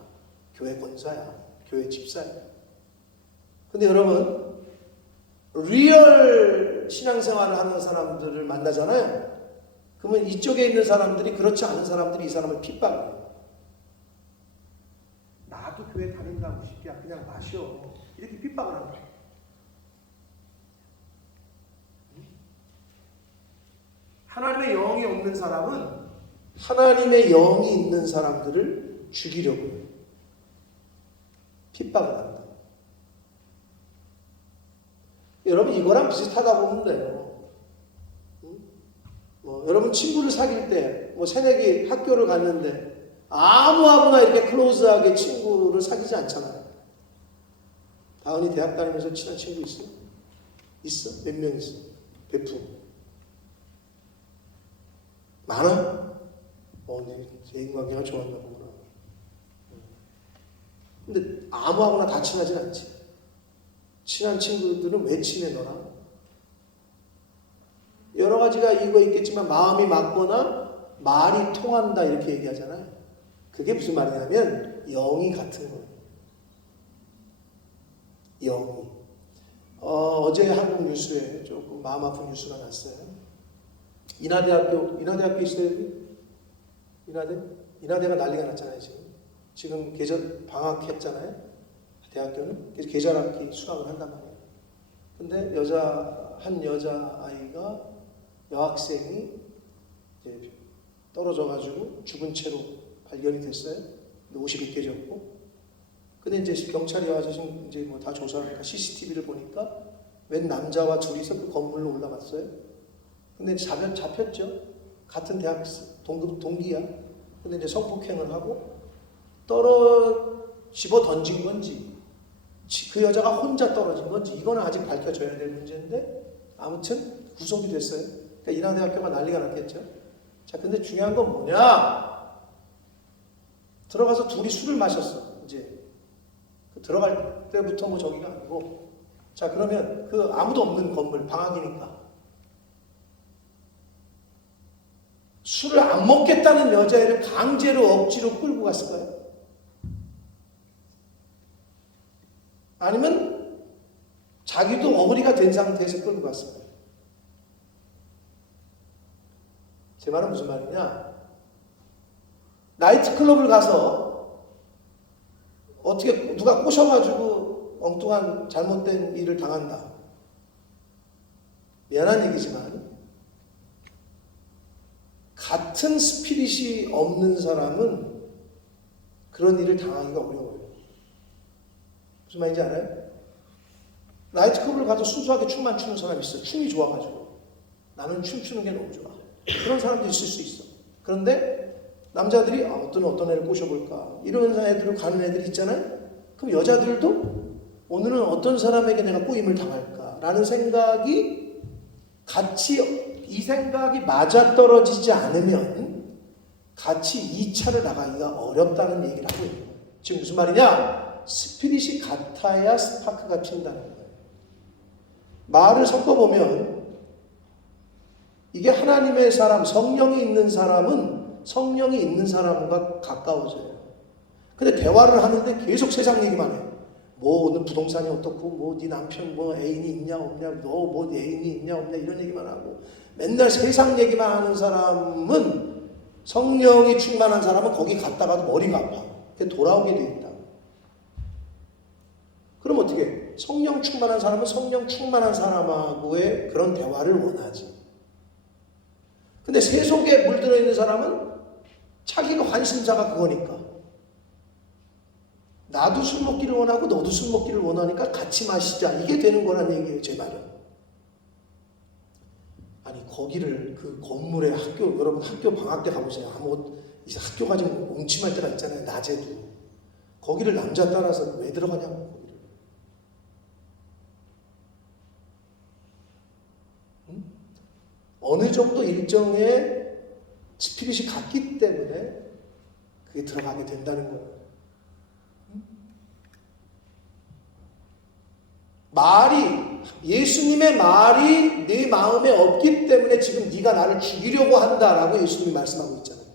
교회 권사야, 교회 집사야. 근데 여러분, 리얼 사람들, 신앙생활을 하는 사람들을 만나잖아요. 그러면 이쪽에 있는 사람들이 그렇지 않은 사람들이 이 사람을 핍박해요. 나도 교회 다닌다고 시키야 그냥 마셔. 이렇게 핍박을 한다. 하나님의 영이 없는 사람은 하나님의 영이 있는 사람들을 죽이려고 해요. 핍박을 한다. 여러분 이거랑 비슷하다고 보면 돼요. 여러분 친구를 사귈 때 새내기 학교를 갔는데 아무하고나 이렇게 클로즈하게 친구를 사귀지 않잖아요. 다은이 대학 다니면서 친한 친구 있어? 있어? 몇 명 있어? 베프 많아? 네 대인관계가 좋았나 보구나. 근데 아무하고나 다 친하진 않지. 친한 친구들은 왜 친해 너랑? 여러 가지가 이유가 있겠지만 마음이 맞거나 말이 통한다 이렇게 얘기하잖아요. 그게 무슨 말이냐면 영이 같은 거예요. 영이. 어제 한국 뉴스에 조금 마음 아픈 뉴스가 났어요. 인하대학교 있어요? 인하대가 난리가 났잖아요. 지금 계절 방학했잖아요. 대학교는. 그래서 계절학기 수강을 한단 말이에요. 근데 한 여자아이가 여학생이 이제 떨어져가지고 죽은 채로 발견이 됐어요. 근데 옷이 벗겨졌고. 근데 이제 경찰이 와서 이제 다 조사하니까 CCTV를 보니까 웬 남자와 둘이서 그 건물로 올라갔어요. 근데 잡혔죠. 같은 대학 동기야. 근데 이제 성폭행을 하고 집어 던진 건지 그 여자가 혼자 떨어진 건지 이거는 아직 밝혀져야 될 문제인데 아무튼 구속이 됐어요. 그러니까 인하대학교가 난리가 났겠죠. 자, 근데 중요한 건 뭐냐? 들어가서 둘이 술을 마셨어. 이제 들어갈 때부터 저기가 아니고, 자 그러면 그 아무도 없는 건물 방학이니까 술을 안 먹겠다는 여자애를 강제로 억지로 끌고 갔을까요? 아니면 자기도 어그리가 된 상태에서 끌고 갔을까요? 제 말은 무슨 말이냐? 나이트클럽을 가서 어떻게 누가 꼬셔가지고 엉뚱한 잘못된 일을 당한다. 미안한 얘기지만 같은 스피릿이 없는 사람은 그런 일을 당하기가 어려워요. 무슨 말인지 알아요? 나이트클럽을 가서 순수하게 춤만 추는 사람이 있어요. 춤이 좋아가지고. 나는 춤추는 게 너무 좋아. 그런 사람도 있을 수 있어. 그런데 남자들이 어떤 애를 꼬셔볼까 이런 애들을 가는 애들이 있잖아요. 그럼 여자들도 오늘은 어떤 사람에게 내가 꼬임을 당할까라는 생각이 이 생각이 맞아떨어지지 않으면 같이 2차를 나가기가 어렵다는 얘기를 하고 있는 거예요. 지금 무슨 말이냐? 스피릿이 같아야 스파크가 튄다는 거예요. 말을 섞어보면 이게 하나님의 사람, 성령이 있는 사람은 성령이 있는 사람과 가까워져요. 근데 대화를 하는데 계속 세상 얘기만 해요. 오늘 부동산이 어떻고, 네 남편 애인이 있냐 없냐, 너 애인이 있냐 없냐 이런 얘기만 하고 맨날 세상 얘기만 하는 사람은 성령이 충만한 사람은 거기 갔다가도 머리가 아파. 돌아오게 돼 있다. 그럼 어떻게 해? 성령 충만한 사람은 성령 충만한 사람하고의 그런 대화를 원하지. 근데 세속에 물들어 있는 사람은 자기가 관심사가 그거니까 나도 술 먹기를 원하고 너도 술 먹기를 원하니까 같이 마시자 이게 되는 거란 얘기예요. 제 말은. 아니 거기를 그 건물에 여러분 학교 방학 때 가보세요. 이제 학교가 좀 웅침할 때가 있잖아요. 낮에도. 거기를 남자 따라서 왜 들어가냐고 거기를. 어느 정도 일정의 스피릿이 같기 때문에 그게 들어가게 된다는 거예요. 예수님의 말이 네 마음에 없기 때문에 지금 네가 나를 죽이려고 한다라고 예수님이 말씀하고 있잖아요.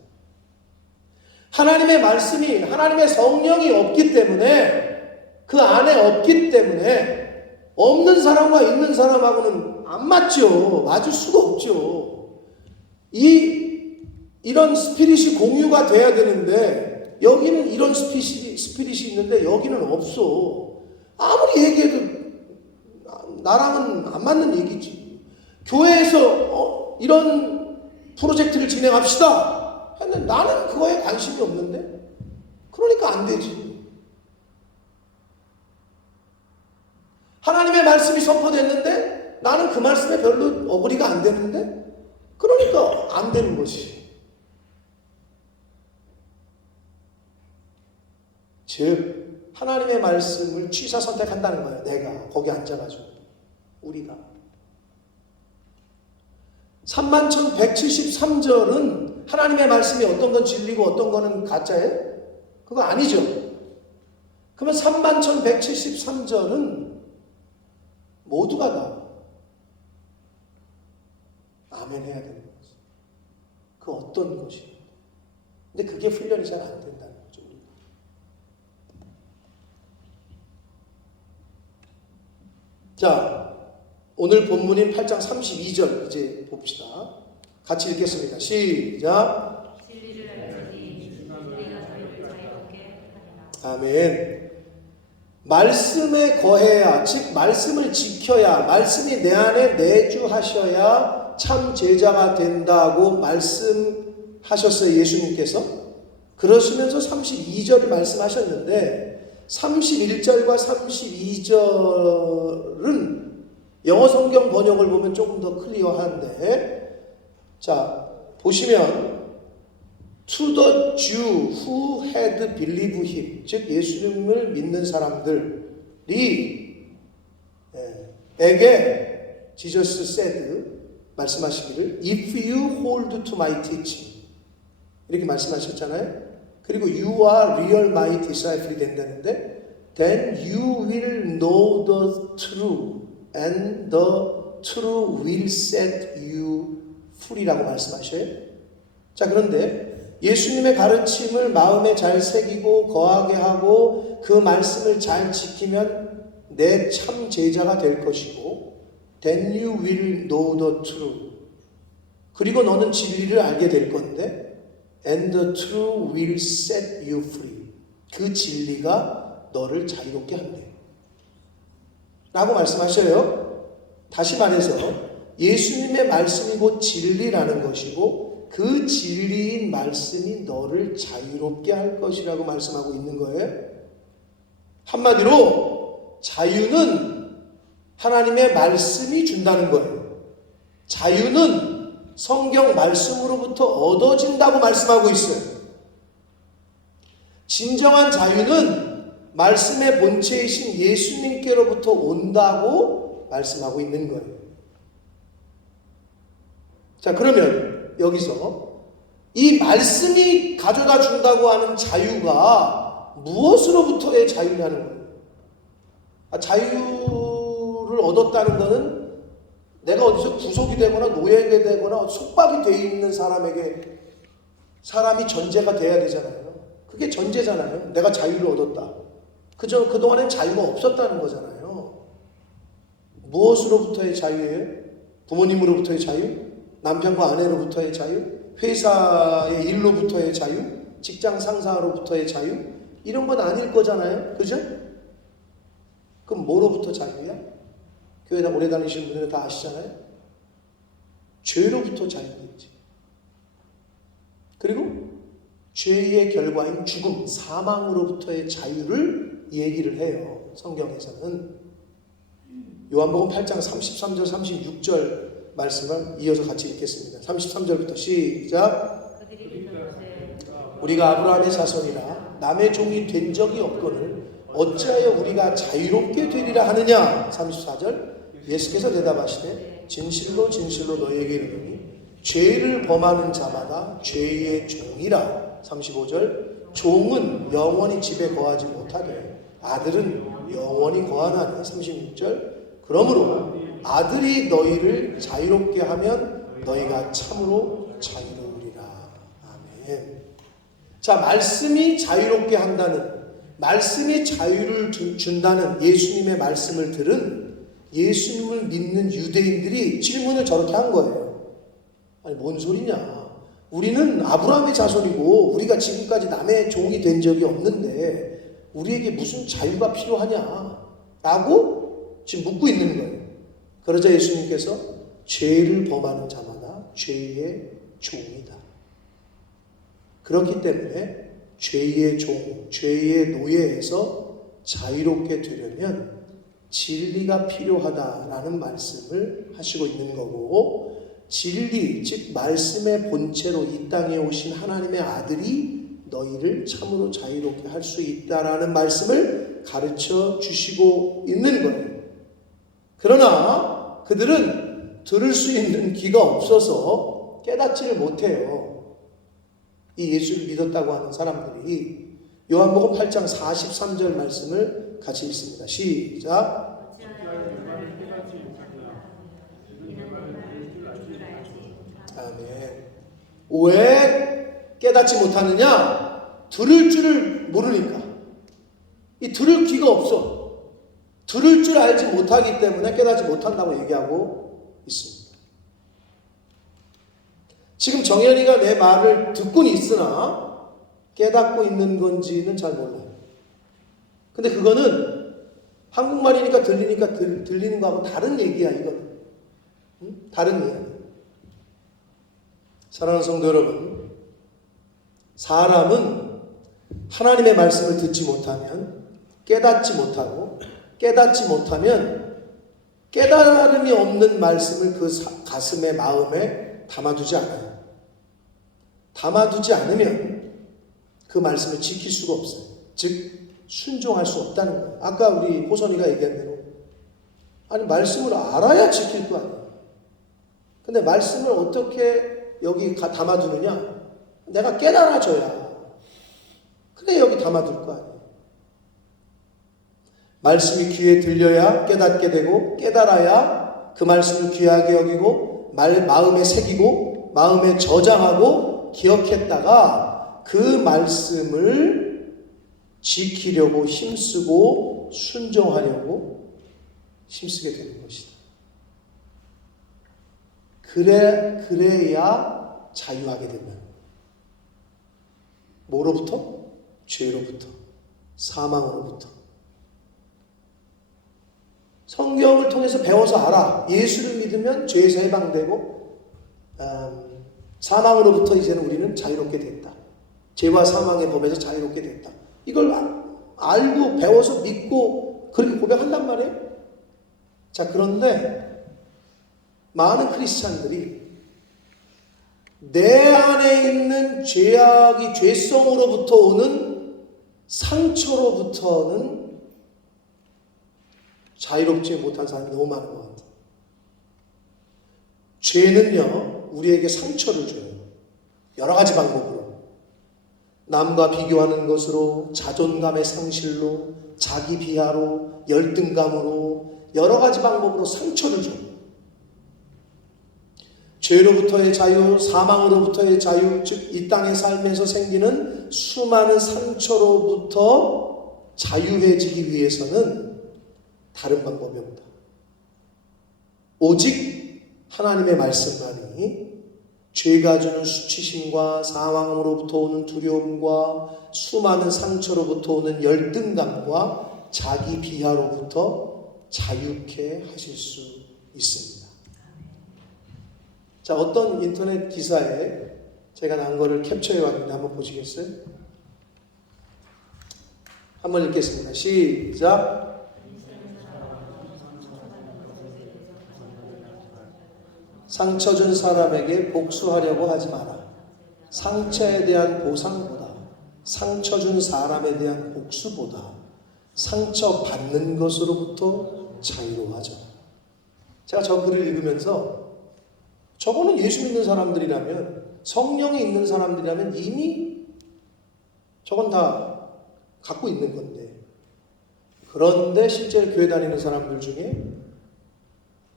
하나님의 말씀이, 하나님의 성령이 없기 때문에 그 안에 없기 때문에 없는 사람과 있는 사람하고는 안 맞죠. 맞을 수가 없죠. 이런 스피릿이 공유가 돼야 되는데 여기는 이런 스피릿이 있는데 여기는 없어. 아무리 얘기해도 나랑은 안 맞는 얘기지. 교회에서 이런 프로젝트를 진행합시다 했는데 나는 그거에 관심이 없는데 그러니까 안 되지. 하나님의 말씀이 선포됐는데 나는 그 말씀에 별로 어그리가 안 되는데 그러니까 안 되는 것이. 즉 하나님의 말씀을 취사 선택한다는 거예요. 내가 거기 앉아가지고 우리가 31,173절은 하나님의 말씀이 어떤 건 진리고 어떤 거는 가짜예요? 그거 아니죠. 그러면 31,173절은 모두가 다 아멘 해야 되는 거죠. 그 어떤 것이. 근데 그게 훈련이 잘 안 된다는 거죠. 자, 오늘 본문인 8장 32절 이제 봅시다. 같이 읽겠습니다. 시작. 진리를 알지니 우리가 너희를 자유롭게 하리라. 아멘. 말씀에 거해야, 즉 말씀을 지켜야, 말씀이 내 안에 내주하셔야 참 제자가 된다고 말씀하셨어요. 예수님께서. 그러시면서 32절을 말씀하셨는데 31절과 32절은 영어 성경 번역을 보면 조금 더 클리어한데, 자 보시면 To the Jew who had believed him, 즉 예수님을 믿는 사람들이 에게 Jesus said, 말씀하시기를 If you hold to my teaching, 이렇게 말씀하셨잖아요. 그리고 You are real my disciple 된다는데 Then you will know the truth and the truth will set you free라고 말씀하셔요. 자, 그런데 예수님의 가르침을 마음에 잘 새기고 거하게 하고 그 말씀을 잘 지키면 내 참 제자가 될 것이고 Then you will know the truth, 그리고 너는 진리를 알게 될 건데 And the truth will set you free, 그 진리가 너를 자유롭게 한대 라고 말씀하셔요. 다시 말해서 예수님의 말씀이 곧 진리라는 것이고 그 진리인 말씀이 너를 자유롭게 할 것이라고 말씀하고 있는 거예요. 한마디로 자유는 하나님의 말씀이 준다는 거예요. 자유는 성경 말씀으로부터 얻어진다고 말씀하고 있어요. 진정한 자유는 말씀의 본체이신 예수님께로부터 온다고 말씀하고 있는 거예요. 자, 그러면 여기서 이 말씀이 가져다 준다고 하는 자유가 무엇으로부터의 자유냐는 거예요. 자유를 얻었다는 것은 내가 어디서 구속이 되거나 노예가 되거나 속박이 되어 있는 사람에게 사람이 전제가 돼야 되잖아요. 그게 전제잖아요. 내가 자유를 얻었다. 그동안엔 자유가 없었다는 거잖아요. 무엇으로부터의 자유예요? 부모님으로부터의 자유? 남편과 아내로부터의 자유? 회사의 일로부터의 자유? 직장 상사로부터의 자유? 이런 건 아닐 거잖아요. 그죠? 그럼 뭐로부터 자유야? 교회 오래 다니시는 분들은 다 아시잖아요. 죄로부터 자유겠지. 그리고 죄의 결과인 죽음, 사망으로부터의 자유를 얘기를 해요. 성경에서는. 요한복음 8장 33절 36절 말씀을 이어서 같이 읽겠습니다. 33절부터 시작. 우리가 아브라함의 자손이라 남의 종이 된 적이 없거늘 어찌하여 우리가 자유롭게 되리라 하느냐. 34절. 예수께서 대답하시되 진실로 진실로 너희에게 이르노니 죄를 범하는 자마다 죄의 종이라. 35절. 종은 영원히 집에 거하지 못하되 아들은 영원히 거하나니. 36절. 그러므로 아들이 너희를 자유롭게 하면 너희가 참으로 자유로우리라. 아멘. 자, 말씀이 자유롭게 한다는, 말씀이 자유를 준다는 예수님의 말씀을 들은 예수님을 믿는 유대인들이 질문을 저렇게 한 거예요. 아니 뭔 소리냐? 우리는 아브라함의 자손이고 우리가 지금까지 남의 종이 된 적이 없는데 우리에게 무슨 자유가 필요하냐? 라고 지금 묻고 있는 거예요. 그러자 예수님께서 죄를 범하는 자마다 죄의 종이다. 그렇기 때문에 죄의 종, 죄의 노예에서 자유롭게 되려면 진리가 필요하다라는 말씀을 하시고 있는 거고, 진리, 즉 말씀의 본체로 이 땅에 오신 하나님의 아들이 너희를 참으로 자유롭게 할 수 있다라는 말씀을 가르쳐 주시고 있는 거예요. 그러나 그들은 들을 수 있는 귀가 없어서 깨닫지를 못해요. 이 예수를 믿었다고 하는 사람들이. 요한복음 8장 43절 말씀을 같이 읽습니다. 시작. 아멘. 왜 깨닫지 못하느냐? 들을 줄을 모르니까. 이 들을 귀가 없어. 들을 줄 알지 못하기 때문에 깨닫지 못한다고 얘기하고 있습니다. 지금 정연이가 내 말을 듣고는 있으나 깨닫고 있는 건지는 잘 몰라요. 근데 그거는 한국말이니까 들리니까 들리는 거하고 다른 얘기야, 이거는. 다른 이야기. 사랑하는 성도 여러분, 사람은 하나님의 말씀을 듣지 못하면, 깨닫지 못하고, 깨닫지 못하면 깨달음이 없는 말씀을 그 가슴에, 마음에 담아두지 않아요. 담아두지 않으면 그 말씀을 지킬 수가 없어요. 즉 순종할 수 없다는 거예요. 아까 우리 호선이가 얘기한 대로, 아니 말씀을 알아야 지킬 거 아니에요. 근데 말씀을 어떻게 여기 담아두느냐? 내가 깨달아줘야 그래 여기 담아둘 거 아니에요. 말씀이 귀에 들려야 깨닫게 되고, 깨달아야 그 말씀을 귀하게 여기고 마음에 새기고 마음에 저장하고 기억했다가 그 말씀을 지키려고 힘쓰고 순종하려고 힘쓰게 되는 것이다. 그래야 자유하게 된다. 뭐로부터? 죄로부터, 사망으로부터. 성경을 통해서 배워서 알아. 예수를 믿으면 죄에서 해방되고 사망으로부터 이제는 우리는 자유롭게 됐다. 죄와 사망의 법에서 자유롭게 됐다. 이걸 알고 배워서 믿고 그렇게 고백한단 말이에요. 자, 그런데 많은 크리스찬들이 내 안에 있는 죄악이, 죄성으로부터 오는 상처로부터는 자유롭지 못한 사람이 너무 많은 것 같아요. 죄는요, 우리에게 상처를 줘요. 여러 가지 방법으로. 남과 비교하는 것으로, 자존감의 상실로, 자기 비하로, 열등감으로, 여러 가지 방법으로 상처를 줘요. 죄로부터의 자유, 사망으로부터의 자유, 즉 이 땅의 삶에서 생기는 수많은 상처로부터 자유해지기 위해서는 다른 방법이 없다. 오직 하나님의 말씀만이 죄가 주는 수치심과 사망으로부터 오는 두려움과 수많은 상처로부터 오는 열등감과 자기 비하로부터 자유케 하실 수 있습니다. 자, 어떤 인터넷 기사에 제가 난 거를 캡처해 왔는데 한번 보시겠어요? 한번 읽겠습니다. 시작. 상처 준 사람에게 복수하려고 하지 마라. 상처에 대한 보상보다, 상처 준 사람에 대한 복수보다 상처 받는 것으로부터 자유로워하자. 제가 저 글을 읽으면서 저거는 예수 믿는 사람들이라면, 성령이 있는 사람들이라면 이미 저건 다 갖고 있는 건데, 그런데 실제로 교회 다니는 사람들 중에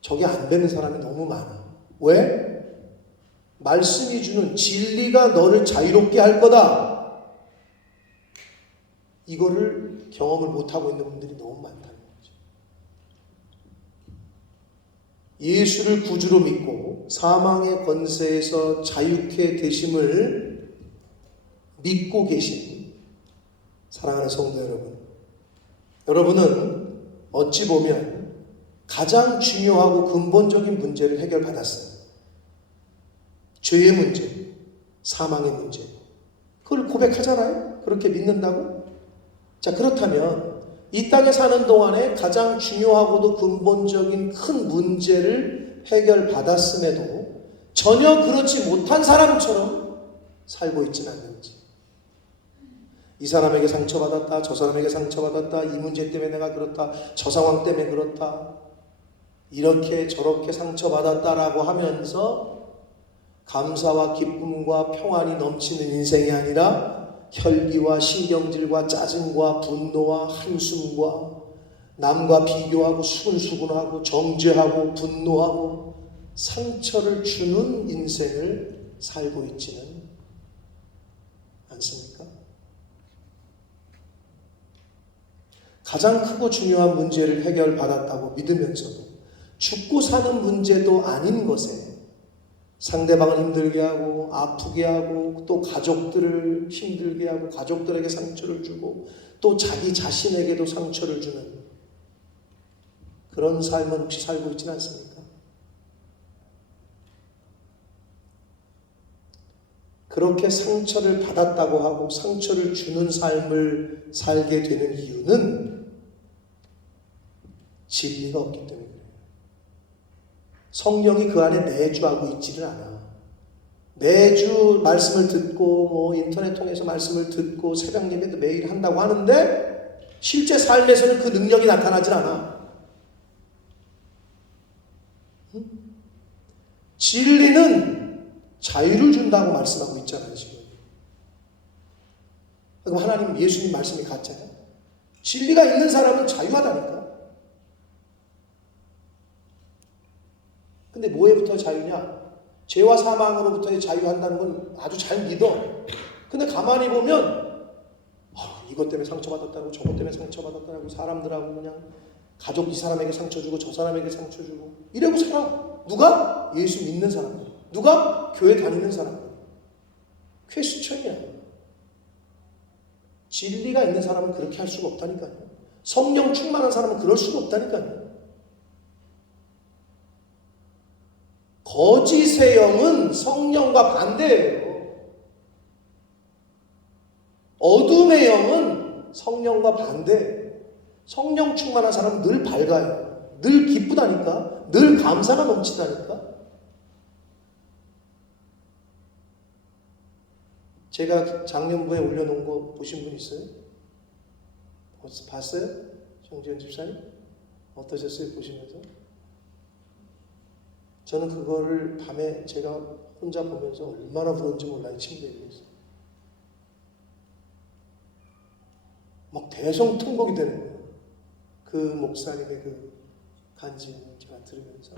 저게 안 되는 사람이 너무 많아. 왜? 말씀이 주는 진리가 너를 자유롭게 할 거다. 이거를 경험을 못하고 있는 분들이 너무 많다는 거죠. 예수를 구주로 믿고 사망의 권세에서 자유케 되심을 믿고 계신 사랑하는 성도 여러분, 여러분은 어찌 보면 가장 중요하고 근본적인 문제를 해결받았어요. 죄의 문제, 사망의 문제. 그걸 고백하잖아요. 그렇게 믿는다고? 자, 그렇다면 이 땅에 사는 동안에 가장 중요하고도 근본적인 큰 문제를 해결받았음에도 전혀 그렇지 못한 사람처럼 살고 있지는 않는지. 이 사람에게 상처받았다, 저 사람에게 상처받았다, 이 문제 때문에 내가 그렇다, 저 상황 때문에 그렇다, 이렇게 저렇게 상처받았다라고 하면서 감사와 기쁨과 평안이 넘치는 인생이 아니라 혈기와 신경질과 짜증과 분노와 한숨과 남과 비교하고 수근수근하고 정죄하고 분노하고 상처를 주는 인생을 살고 있지는 않습니까? 가장 크고 중요한 문제를 해결받았다고 믿으면서도 죽고 사는 문제도 아닌 것에 상대방을 힘들게 하고 아프게 하고 또 가족들을 힘들게 하고 가족들에게 상처를 주고 또 자기 자신에게도 상처를 주는 그런 삶은 혹시 살고 있지는 않습니까? 그렇게 상처를 받았다고 하고 상처를 주는 삶을 살게 되는 이유는 진리가 없기 때문에 그래요. 성령이 그 안에 내주하고 있지를 않아. 매주 말씀을 듣고 뭐 인터넷 통해서 말씀을 듣고 새벽 예배도 매일 한다고 하는데 실제 삶에서는 그 능력이 나타나질 않아. 진리는 자유를 준다고 말씀하고 있잖아요, 지금. 그럼 하나님, 예수님 말씀이 같잖아요. 진리가 있는 사람은 자유하다니까. 근데 뭐에부터 자유냐? 죄와 사망으로부터의 자유한다는 건 아주 잘 믿어. 근데 가만히 보면 이것 때문에 상처받았다고 저것 때문에 상처받았다고 사람들하고 그냥 가족 이 사람에게 상처 주고 저 사람에게 상처 주고 이러고 살아. 누가? 예수 믿는 사람들. 누가? 교회 다니는 사람들. 퀘스천이야. 진리가 있는 사람은 그렇게 할 수가 없다니까요. 성령 충만한 사람은 그럴 수가 없다니까요. 거짓의 영은 성령과 반대예요. 어둠의 영은 성령과 반대예요. 성령 충만한 사람은 늘 밝아요. 늘 기쁘다니까. 늘 감사가 넘치다니까. 제가 작년부에 올려놓은 거 보신 분 있어요? 봤어요? 정지현 집사님? 어떠셨어요? 보시면서? 저는 그거를 밤에 제가 혼자 보면서 얼마나 울었는지 몰라요. 침대에 있어서. 막 대성통곡이 되는 거예요. 그 목사님의 그 간증을 제가 들으면서.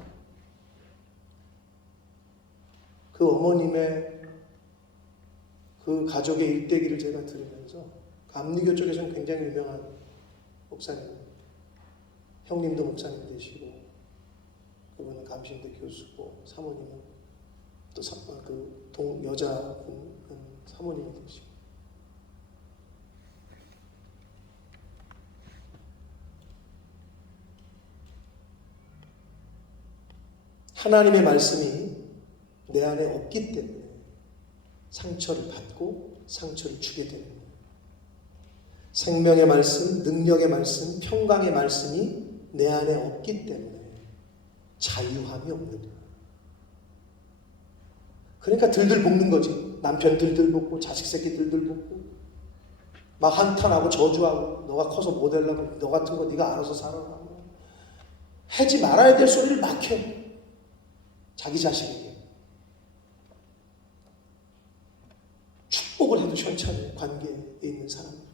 그 어머님의 그 가족의 일대기를 제가 들으면서 감리교 쪽에서는 굉장히 유명한 목사님, 형님도 목사님 되시고 그분은 감신대 교수고 사모님은 또 그 여자분 사모님이 되시고 하나님의 말씀이 내 안에 없기 때문에 상처를 받고 상처를 주게 되는 거예요. 생명의 말씀, 능력의 말씀, 평강의 말씀이 내 안에 없기 때문에 자유함이 없는 거예요. 그러니까 들들 볶는 거지. 남편 들들 볶고 자식 새끼 들들 볶고 막 한탄하고 저주하고 너가 커서 뭐 되려고 너 같은 거 네가 알아서 살아라. 하지 말아야 될 소리를 막 해. 자기 자신에게. 축복을 해도 시원찮아요. 관계에 있는 사람들에게.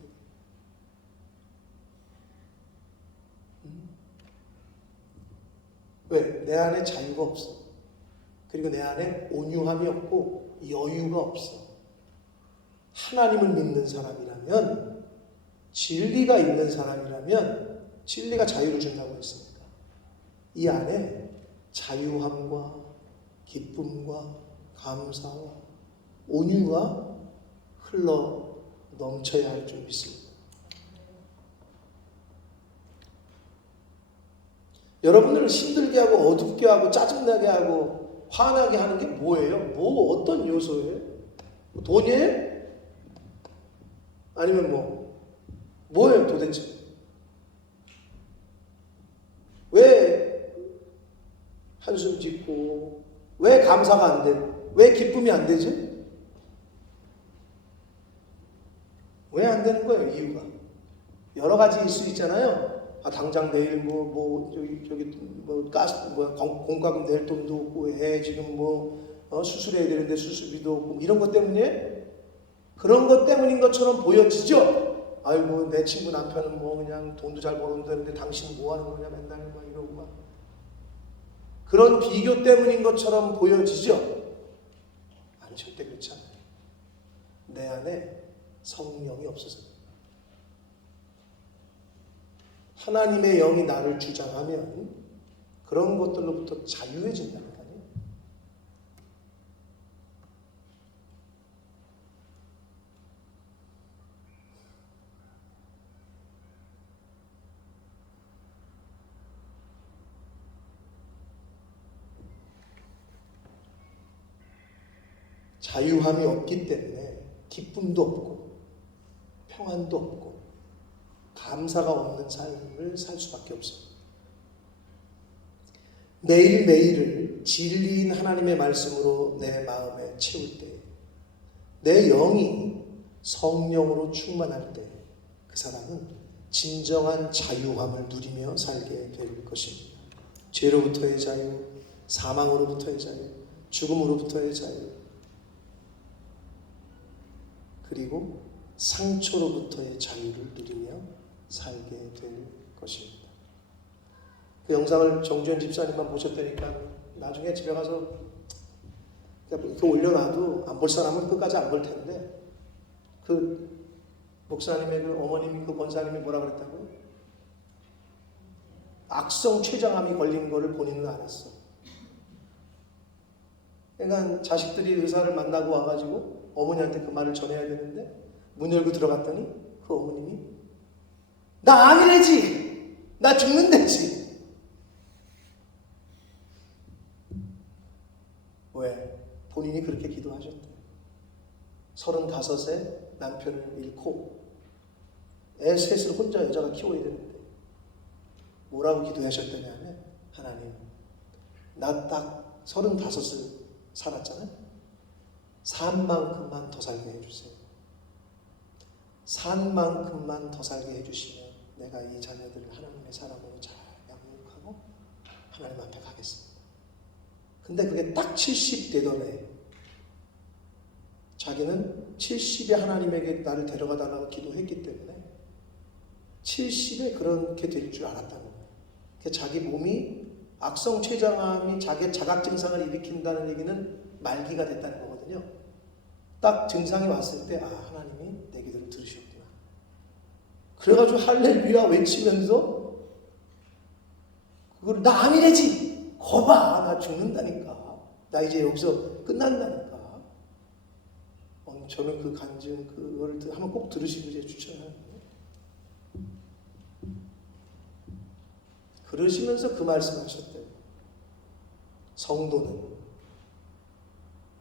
왜? 내 안에 자유가 없어. 그리고 내 안에 온유함이 없고 여유가 없어. 하나님을 믿는 사람이라면, 진리가 있는 사람이라면 진리가 자유를 준다고 했습니다. 이 안에 자유함과 기쁨과 감사와 온유가 흘러 넘쳐야 할 줄 믿습니다. 여러분들을 힘들게 하고 어둡게 하고 짜증나게 하고 화나게 하는 게 뭐예요? 어떤 요소예요? 돈이에요? 아니면 뭐예요 도대체? 왜 한숨 짓고 왜 감사가 안 돼? 왜 기쁨이 안 되지? 왜 안 되는 거예요? 이유가 여러 가지일 수 있잖아요. 당장 내일 가스 공과금 낼 돈도 없고 지금 수술해야 되는데 수술비도 없고 이런 것 때문에 그런 것 때문인 것처럼 보여지죠. 아이고 내 친구 남편은 그냥 돈도 잘 벌었는데 당신 뭐 하는 거냐 맨날 막 이러고 막 그런 비교 때문인 것처럼 보여지죠. 아니 절대 그렇지 않아요. 내 안에 성령이 없어서 하나님의 영이 나를 주장하면 그런 것들로부터 자유해진다는 거예요. 자유함이 없기 때문에 기쁨도 없고 평안도 없고 감사가 없는 삶을 살 수밖에 없습니다. 매일매일을 진리인 하나님의 말씀으로 내 마음에 채울 때, 내 영이 성령으로 충만할 때 그 사람은 진정한 자유함을 누리며 살게 될 것입니다. 죄로부터의 자유, 사망으로부터의 자유, 죽음으로부터의 자유, 그리고 상처로부터의 자유를 누리며 살게 될 것입니다. 그 영상을 정주현 집사님만 보셨다니까 나중에 집에 가서 이렇게 올려놔도 안 볼 사람은 끝까지 안 볼 텐데 그 목사님의 그 어머님이 그 권사님이 뭐라 그랬다고요? 악성 췌장암이 걸린 거를 본인은 알았어. 그러니까 자식들이 의사를 만나고 와가지고 어머니한테 그 말을 전해야 되는데 문 열고 들어갔더니 그 어머님이 나 암이래지! 나 죽는다지! 왜? 본인이 그렇게 기도하셨대. 35에 남편을 잃고 애 셋을 혼자 여자가 키워야 되는데 뭐라고 기도하셨더냐면 하나님 나 딱 35을 살았잖아요. 산 만큼만 더 살게 해주세요. 산 만큼만 더 살게 해주시면 내가 이 자녀들을 하나님의 사람으로 잘 양육하고 하나님 앞에 가겠습니다. 근데 그게 딱 70 되던 해 자기는 70에 하나님에게 나를 데려가 달라고 기도했기 때문에 70에 그렇게 될 줄 알았다는 거예요. 자기 몸이 악성 췌장암이 자기 자각 증상을 일으킨다는 얘기는 말기가 됐다는 거거든요. 딱 증상이 왔을 때 하나님이 내 기도를 들으셨구나. 그래가지고 할렐루야 외치면서 그걸 나 암이래지! 거봐 나 죽는다니까. 나 이제 여기서 끝난다니까. 저는 그 간증 그거를 한번 꼭 들으시고 제가 추천해요. 그러시면서 그 말씀하셨대요. 성도는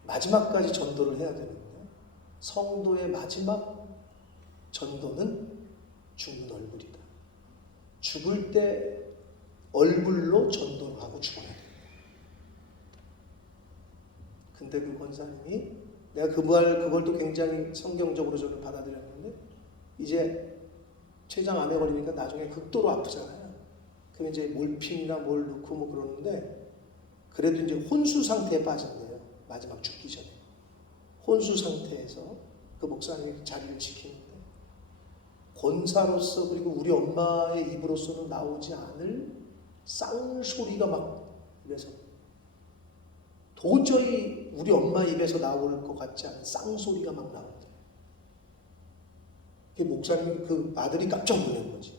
마지막까지 전도를 해야 되는데 성도의 마지막 전도는 죽는 얼굴이다. 죽을 때 얼굴로 전도를 하고 죽어야 된다. 근데 그 권사님이 내가 그걸 또 굉장히 성경적으로 저는 받아들였는데 이제 췌장암에 걸리니까 나중에 극도로 아프잖아요. 그럼 이제 몰핀이나 뭘 넣고 그러는데 그래도 이제 혼수 상태에 빠진대요. 마지막 죽기 전에. 혼수 상태에서 그 목사님이 자리를 지키는데 권사로서 그리고 우리 엄마의 입으로서는 나오지 않을 쌍소리가 막 입에서 도저히 우리 엄마 입에서 나올 것 같지 않은 쌍소리가 막 나온대. 그 목사님 그 아들이 깜짝 놀란 거지.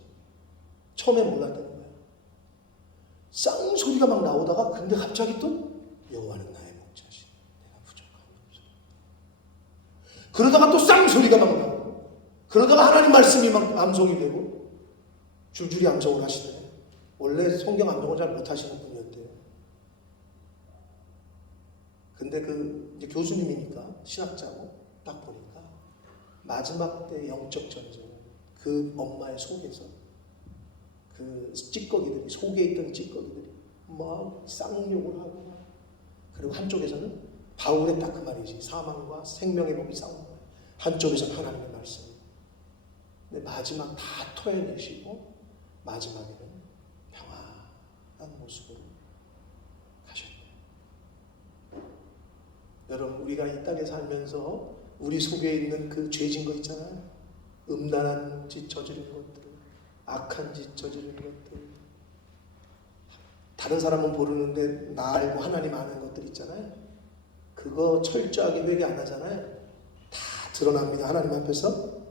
처음에 몰랐다는 거야. 쌍소리가 막 나오다가 근데 갑자기 또 여호와는 나의 목자시니 내가 부족함이 없어. 그러다가 또 쌍소리가 막 나오고 그러다가 하나님 말씀이 막 암송이 되고 줄줄이 암송을 하시더래요. 원래 성경 암송을 잘 못하시는 분이었대요. 근데 그 이제 교수님이니까 신학자고 딱 보니까 마지막 때 영적 전쟁 그 엄마의 속에서 그 찌꺼기들이 속에 있던 찌꺼기들이 막 쌍욕을 하고 막 그리고 한쪽에서는 바울의 딱 그 말이지 사망과 생명의 법이 싸우는 거예요. 한쪽에서는 하나님의 말씀. 근데 마지막 다 토해내시고 마지막에는 평안한 모습으로 가셨네요. 여러분 우리가 이 땅에 살면서 우리 속에 있는 그 죄진 거 있잖아요. 음란한 짓 저지른 것들, 악한 짓 저지른 것들, 다른 사람은 모르는데 나 알고 하나님 아는 것들 있잖아요. 그거 철저하게 회개 안 하잖아요. 다 드러납니다. 하나님 앞에서.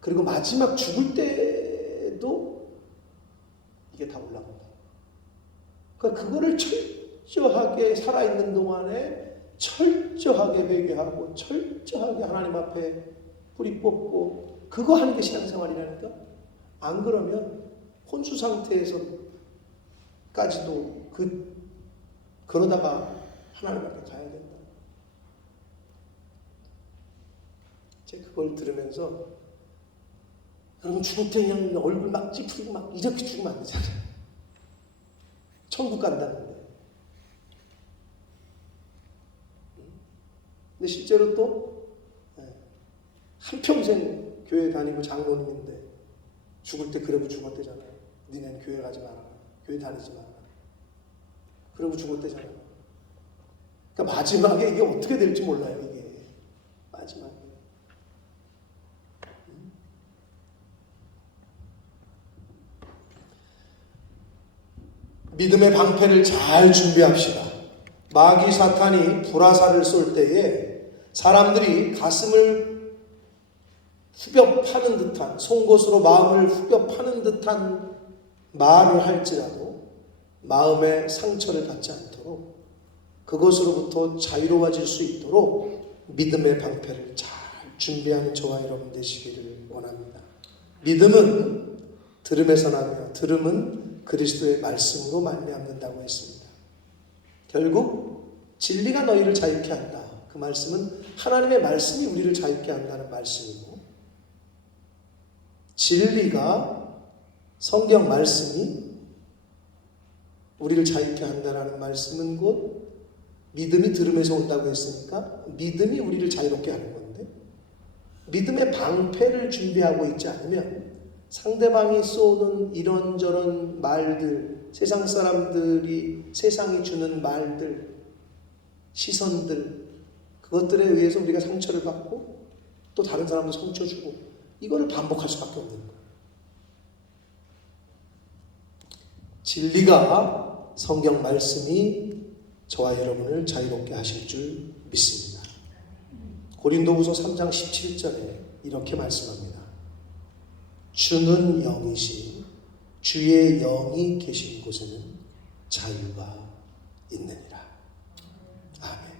그리고 마지막 죽을 때도 이게 다 올라옵니다. 그러니까 그거를 철저하게 살아있는 동안에 철저하게 회개하고 철저하게 하나님 앞에 뿌리 뽑고 그거 하는 게 신앙생활이라니까. 안 그러면 혼수 상태에서까지도 그러다가 하나님 앞에 가야 된다. 제가 그걸 들으면서 여러분 죽을 때 그냥 얼굴 막 찌푸리고 막 이렇게 죽으면 안 되잖아요. 천국 간다는데. 근데 실제로 또 한평생 교회 다니고 장로님인데 죽을 때 그러고 죽었대잖아요. 니네는 교회 가지 마라. 교회 다니지 마라. 그러고 죽었대잖아요. 그러니까 마지막에 이게 어떻게 될지 몰라요. 이게 마지막에. 믿음의 방패를 잘 준비합시다. 마귀 사탄이 불화살을 쏠 때에 사람들이 가슴을 후벼 파는 듯한 송곳으로 마음을 후벼 파는 듯한 말을 할지라도 마음의 상처를 받지 않도록 그것으로부터 자유로워질 수 있도록 믿음의 방패를 잘 준비하는 저와 여러분 되시기를 원합니다. 믿음은 들음에서 나며 들음은 그리스도의 말씀으로 말미암는다고 했습니다. 결국 진리가 너희를 자유케 한다. 그 말씀은 하나님의 말씀이 우리를 자유케 한다는 말씀이고 진리가 성경 말씀이 우리를 자유케 한다는 말씀은 곧 믿음이 들음에서 온다고 했으니까 믿음이 우리를 자유롭게 하는 건데 믿음의 방패를 준비하고 있지 않으면 상대방이 쏘는 이런저런 말들, 세상 사람들이 세상이 주는 말들, 시선들 그것들에 의해서 우리가 상처를 받고 또 다른 사람도 상처 주고 이거를 반복할 수밖에 없는 거예요. 진리가 성경 말씀이 저와 여러분을 자유롭게 하실 줄 믿습니다. 고린도후서 3장 17절에 이렇게 말씀합니다. 주는 영이시 주의 영이 계신 곳에는 자유가 있느니라. 아멘.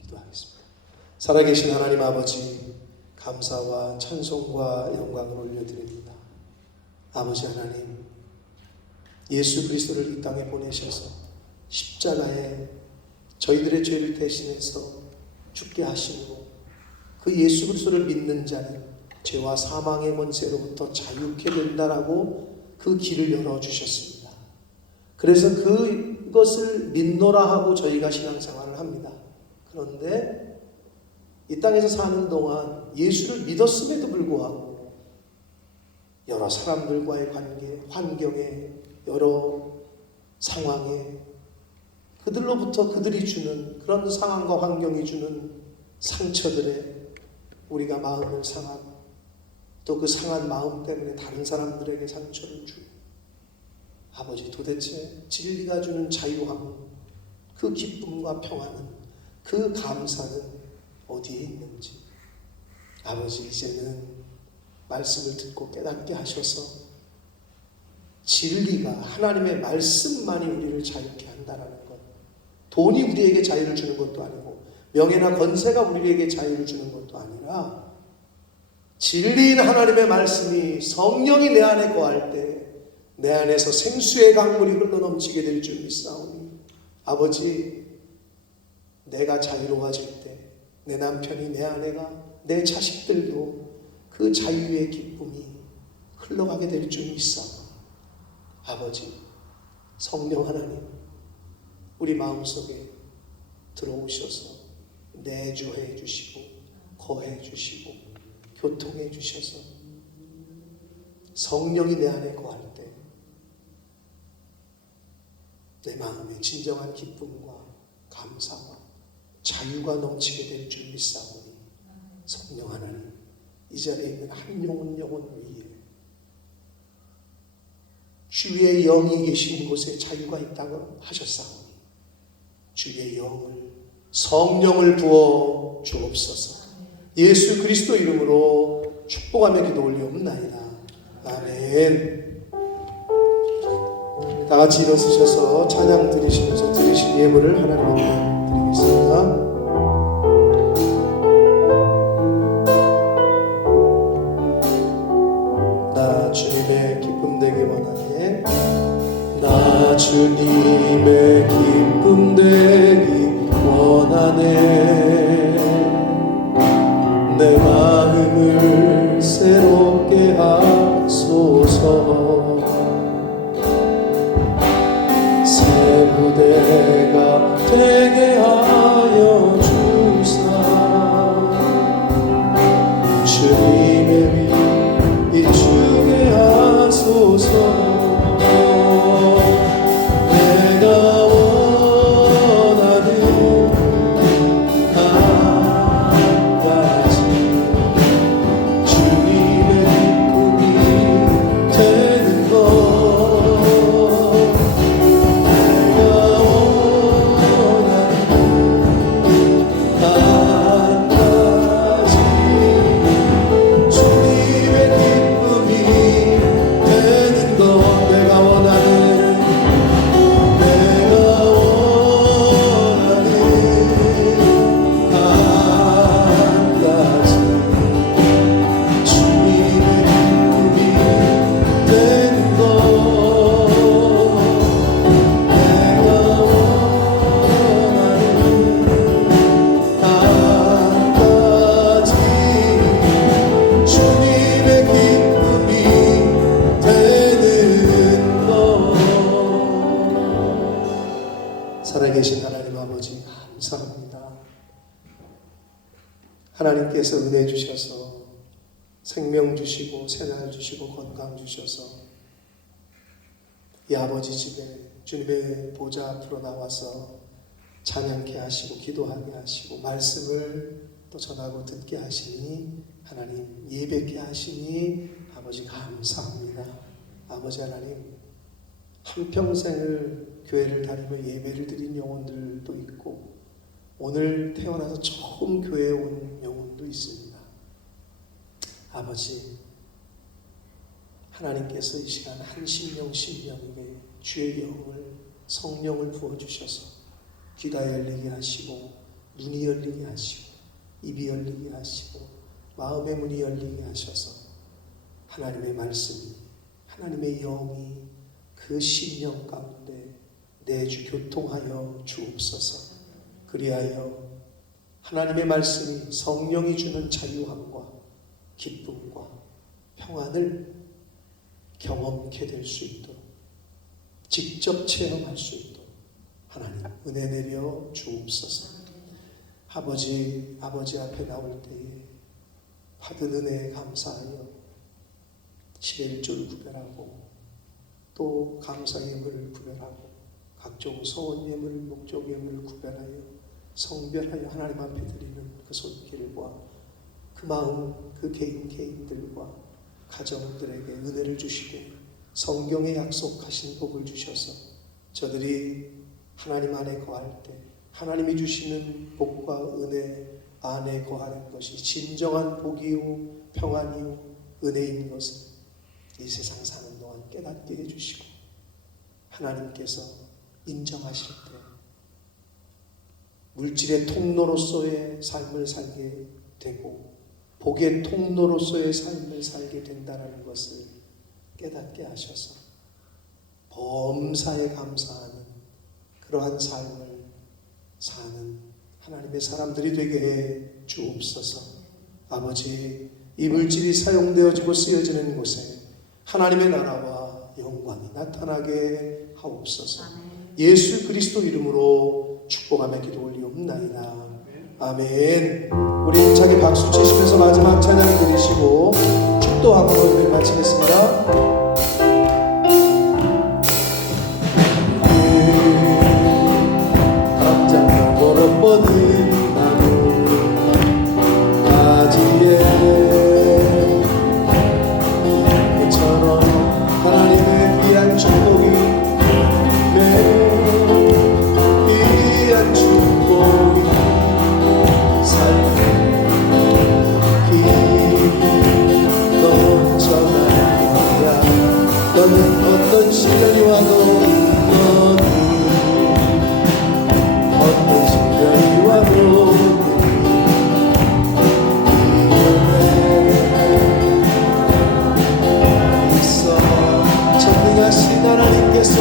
기도하겠습니다. 살아계신 하나님 아버지 감사와 찬송과 영광을 올려드립니다. 아버지 하나님 예수 그리스도를 이 땅에 보내셔서 십자가에 저희들의 죄를 대신해서 죽게 하시고 그 예수 그리스도를 믿는 자는 죄와 사망의 권세로부터 자유케 된다라고 그 길을 열어주셨습니다. 그래서 그것을 믿노라 하고 저희가 신앙생활을 합니다. 그런데 이 땅에서 사는 동안 예수를 믿었음에도 불구하고 여러 사람들과의 관계, 환경에 여러 상황에 그들로부터 그들이 주는 그런 상황과 환경이 주는 상처들에 우리가 마음을 상하고 또 그 상한 마음 때문에 다른 사람들에게 상처를 주고 아버지 도대체 진리가 주는 자유함 그 기쁨과 평안은 그 감사는 어디에 있는지 아버지 이제는 말씀을 듣고 깨닫게 하셔서 진리가 하나님의 말씀만이 우리를 자유케 한다라는 것. 돈이 우리에게 자유를 주는 것도 아니고 명예나 권세가 우리에게 자유를 주는 것도 아니라 진리인 하나님의 말씀이 성령이 내 안에 거할 때 내 안에서 생수의 강물이 흘러넘치게 될 줄 믿사오니 아버지, 내가 자유로워질 때 내 남편이, 내 아내가, 내 자식들도 그 자유의 기쁨이 흘러가게 될 줄 믿사오니 아버지, 성령 하나님, 우리 마음속에 들어오셔서 내주해 주시고 거해 주시고 교통해 주셔서 성령이 내 안에 거할 때 내 마음에 진정한 기쁨과 감사와 자유가 넘치게 될 줄 믿사오니 성령 하나님, 이 자리에 있는 한 영혼 위에 주의 영이 계신 곳에 자유가 있다고 하셨사오니 주의 영을, 성령을 부어 주옵소서. 예수 그리스도 이름으로 축복하며 기도 올리옵나이다. 아멘. 다 같이 일어서셔서 찬양 드리시면서 드리신 예물을 하나님께 드리겠습니다. 나 주님의 기쁨 되기 원하네. 나 주님의 기쁨 되기 원하네. 내 마음을 새롭게 하소서. 새 부대가 되게 하여 주사. 주님의 빛 비추게 하소서. 내가 원하는 한 가지 주님의 기쁨이 되는 것. 내가 원하는 한 가지 주님의 기쁨이 되는 것. 내가 원하는 한 가지 주님의 기쁨이 되는 것. 내가 원하는 한 가지 주님의 기쁨이 되는 것. 살아계신 하나님 아버지, 감사합니다. 하나님께서 은혜 주셔서 생명 주시고 새날 주시고 건강 주셔서 이 아버지 집에 주님의 보좌 앞으로 나와서 찬양케 하시고 기도하게 하시고 말씀을 또 전하고 듣게 하시니 하나님, 예배케 하시니 아버지 감사합니다. 아버지 하나님, 한평생을 교회를 다니며 예배를 드린 영혼들도 있고 오늘 태어나서 처음 교회에 온 영혼도 있습니다. 아버지, 하나님께서 이 시간 한 심령 심령에게 주의 영을, 성령을 부어주셔서 귀가 열리게 하시고 눈이 열리게 하시고 입이 열리게 하시고 마음의 문이 열리게 하셔서 하나님의 말씀이, 하나님의 영이 그 심령 가운데 내주 교통하여 주옵소서. 그리하여 하나님의 말씀이 성령이 주는 자유함과 기쁨과 평안을 경험케 될 수 있도록, 직접 체험할 수 있도록 하나님 은혜 내려 주옵소서. 아버지 앞에 나올 때에 받은 은혜에 감사하여 10의 1조를 구별하고 또 감사 예물을 구별하고 각종 소원 예물, 목적 예물을 구별하여 성별하여 하나님 앞에 드리는 그 손길과 그 마음, 그 개인들과 가정들에게 은혜를 주시되 성경에 약속하신 복을 주셔서 저들이 하나님 안에 거할 때 하나님이 주시는 복과 은혜 안에 거하는 것이 진정한 복이요 평안이요 은혜인 것을 이 세상 사는 동안 깨닫게 해주시고 하나님께서 인정하실 때 물질의 통로로서의 삶을 살게 되고 복의 통로로서의 삶을 살게 된다는 것을 깨닫게 하셔서 범사에 감사하는 그러한 삶을 사는 하나님의 사람들이 되게 해 주옵소서. 아버지, 이 물질이 사용되어지고 쓰여지는 곳에 하나님의 나라와 영광이 나타나게 하옵소서. 예수 그리스도 이름으로 축복하며 기도 올리옵나이다. 아멘. 우리 힘차게 박수 치시면서 마지막 찬양 드리시고 축도함으로 예배를 마치겠습니다. 당장 너머로 뻗은 나무 가지에 그처럼 하나님의 귀한 축복이 귀한 축복이 너는 어떤 시련이 와도 너는 어떤 시련이 와도 있어. 전능하신 하나님께서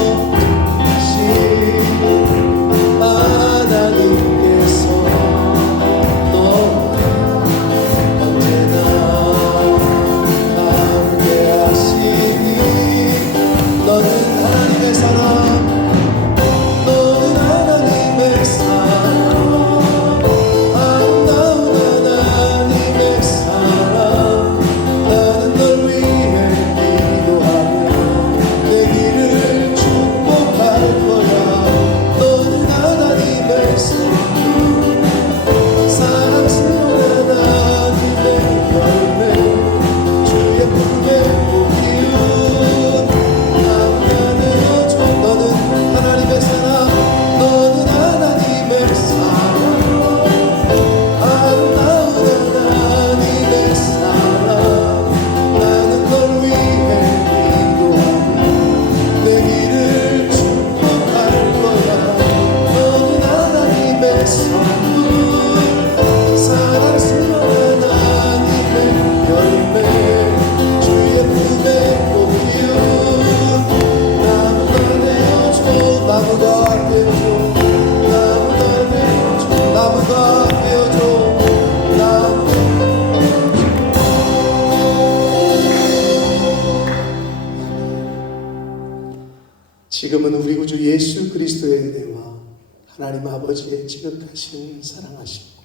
지금은 우리 구주 예수 그리스도의 은혜와 하나님 아버지의 지극하신 사랑하심과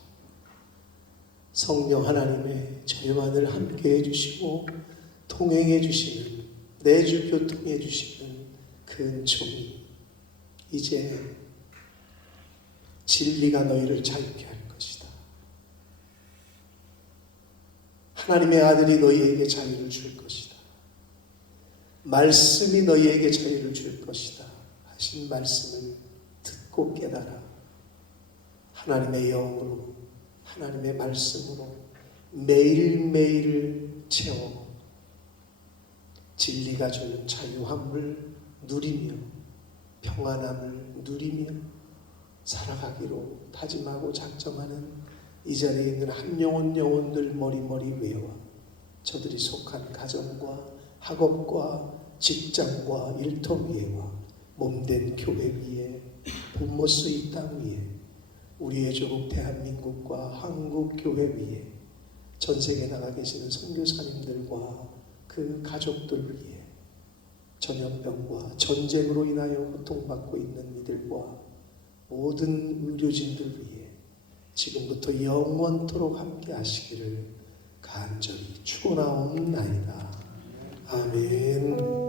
성령 하나님의 저희만을 함께 해주시고 통행해 주시는 내주 교통해 주시는 그 은총이 이제 진리가 너희를 자유케 할 것이다. 하나님의 아들이 너희에게 자유를 줄 것이다. 말씀이 너희에게 자유를 줄 것이다 하신 말씀을 듣고 깨달아 하나님의 영으로 하나님의 말씀으로 매일매일을 채워 진리가 주는 자유함을 누리며 평안함을 누리며 살아가기로 다짐하고 작정하는 이 자리에 있는 한 영혼들 머리머리 외와 저들이 속한 가정과 학업과 직장과 일터위에와 몸된 교회 위에 본모스 이 땅 위에 우리의 조국 대한민국과 한국교회 위에 전 세계에 나가 계시는 선교사님들과 그 가족들 위에 전염병과 전쟁으로 인하여 고통받고 있는 이들과 모든 의료진들 위해 지금부터 영원토록 함께 하시기를 간절히 축원하옵나이다. 아멘.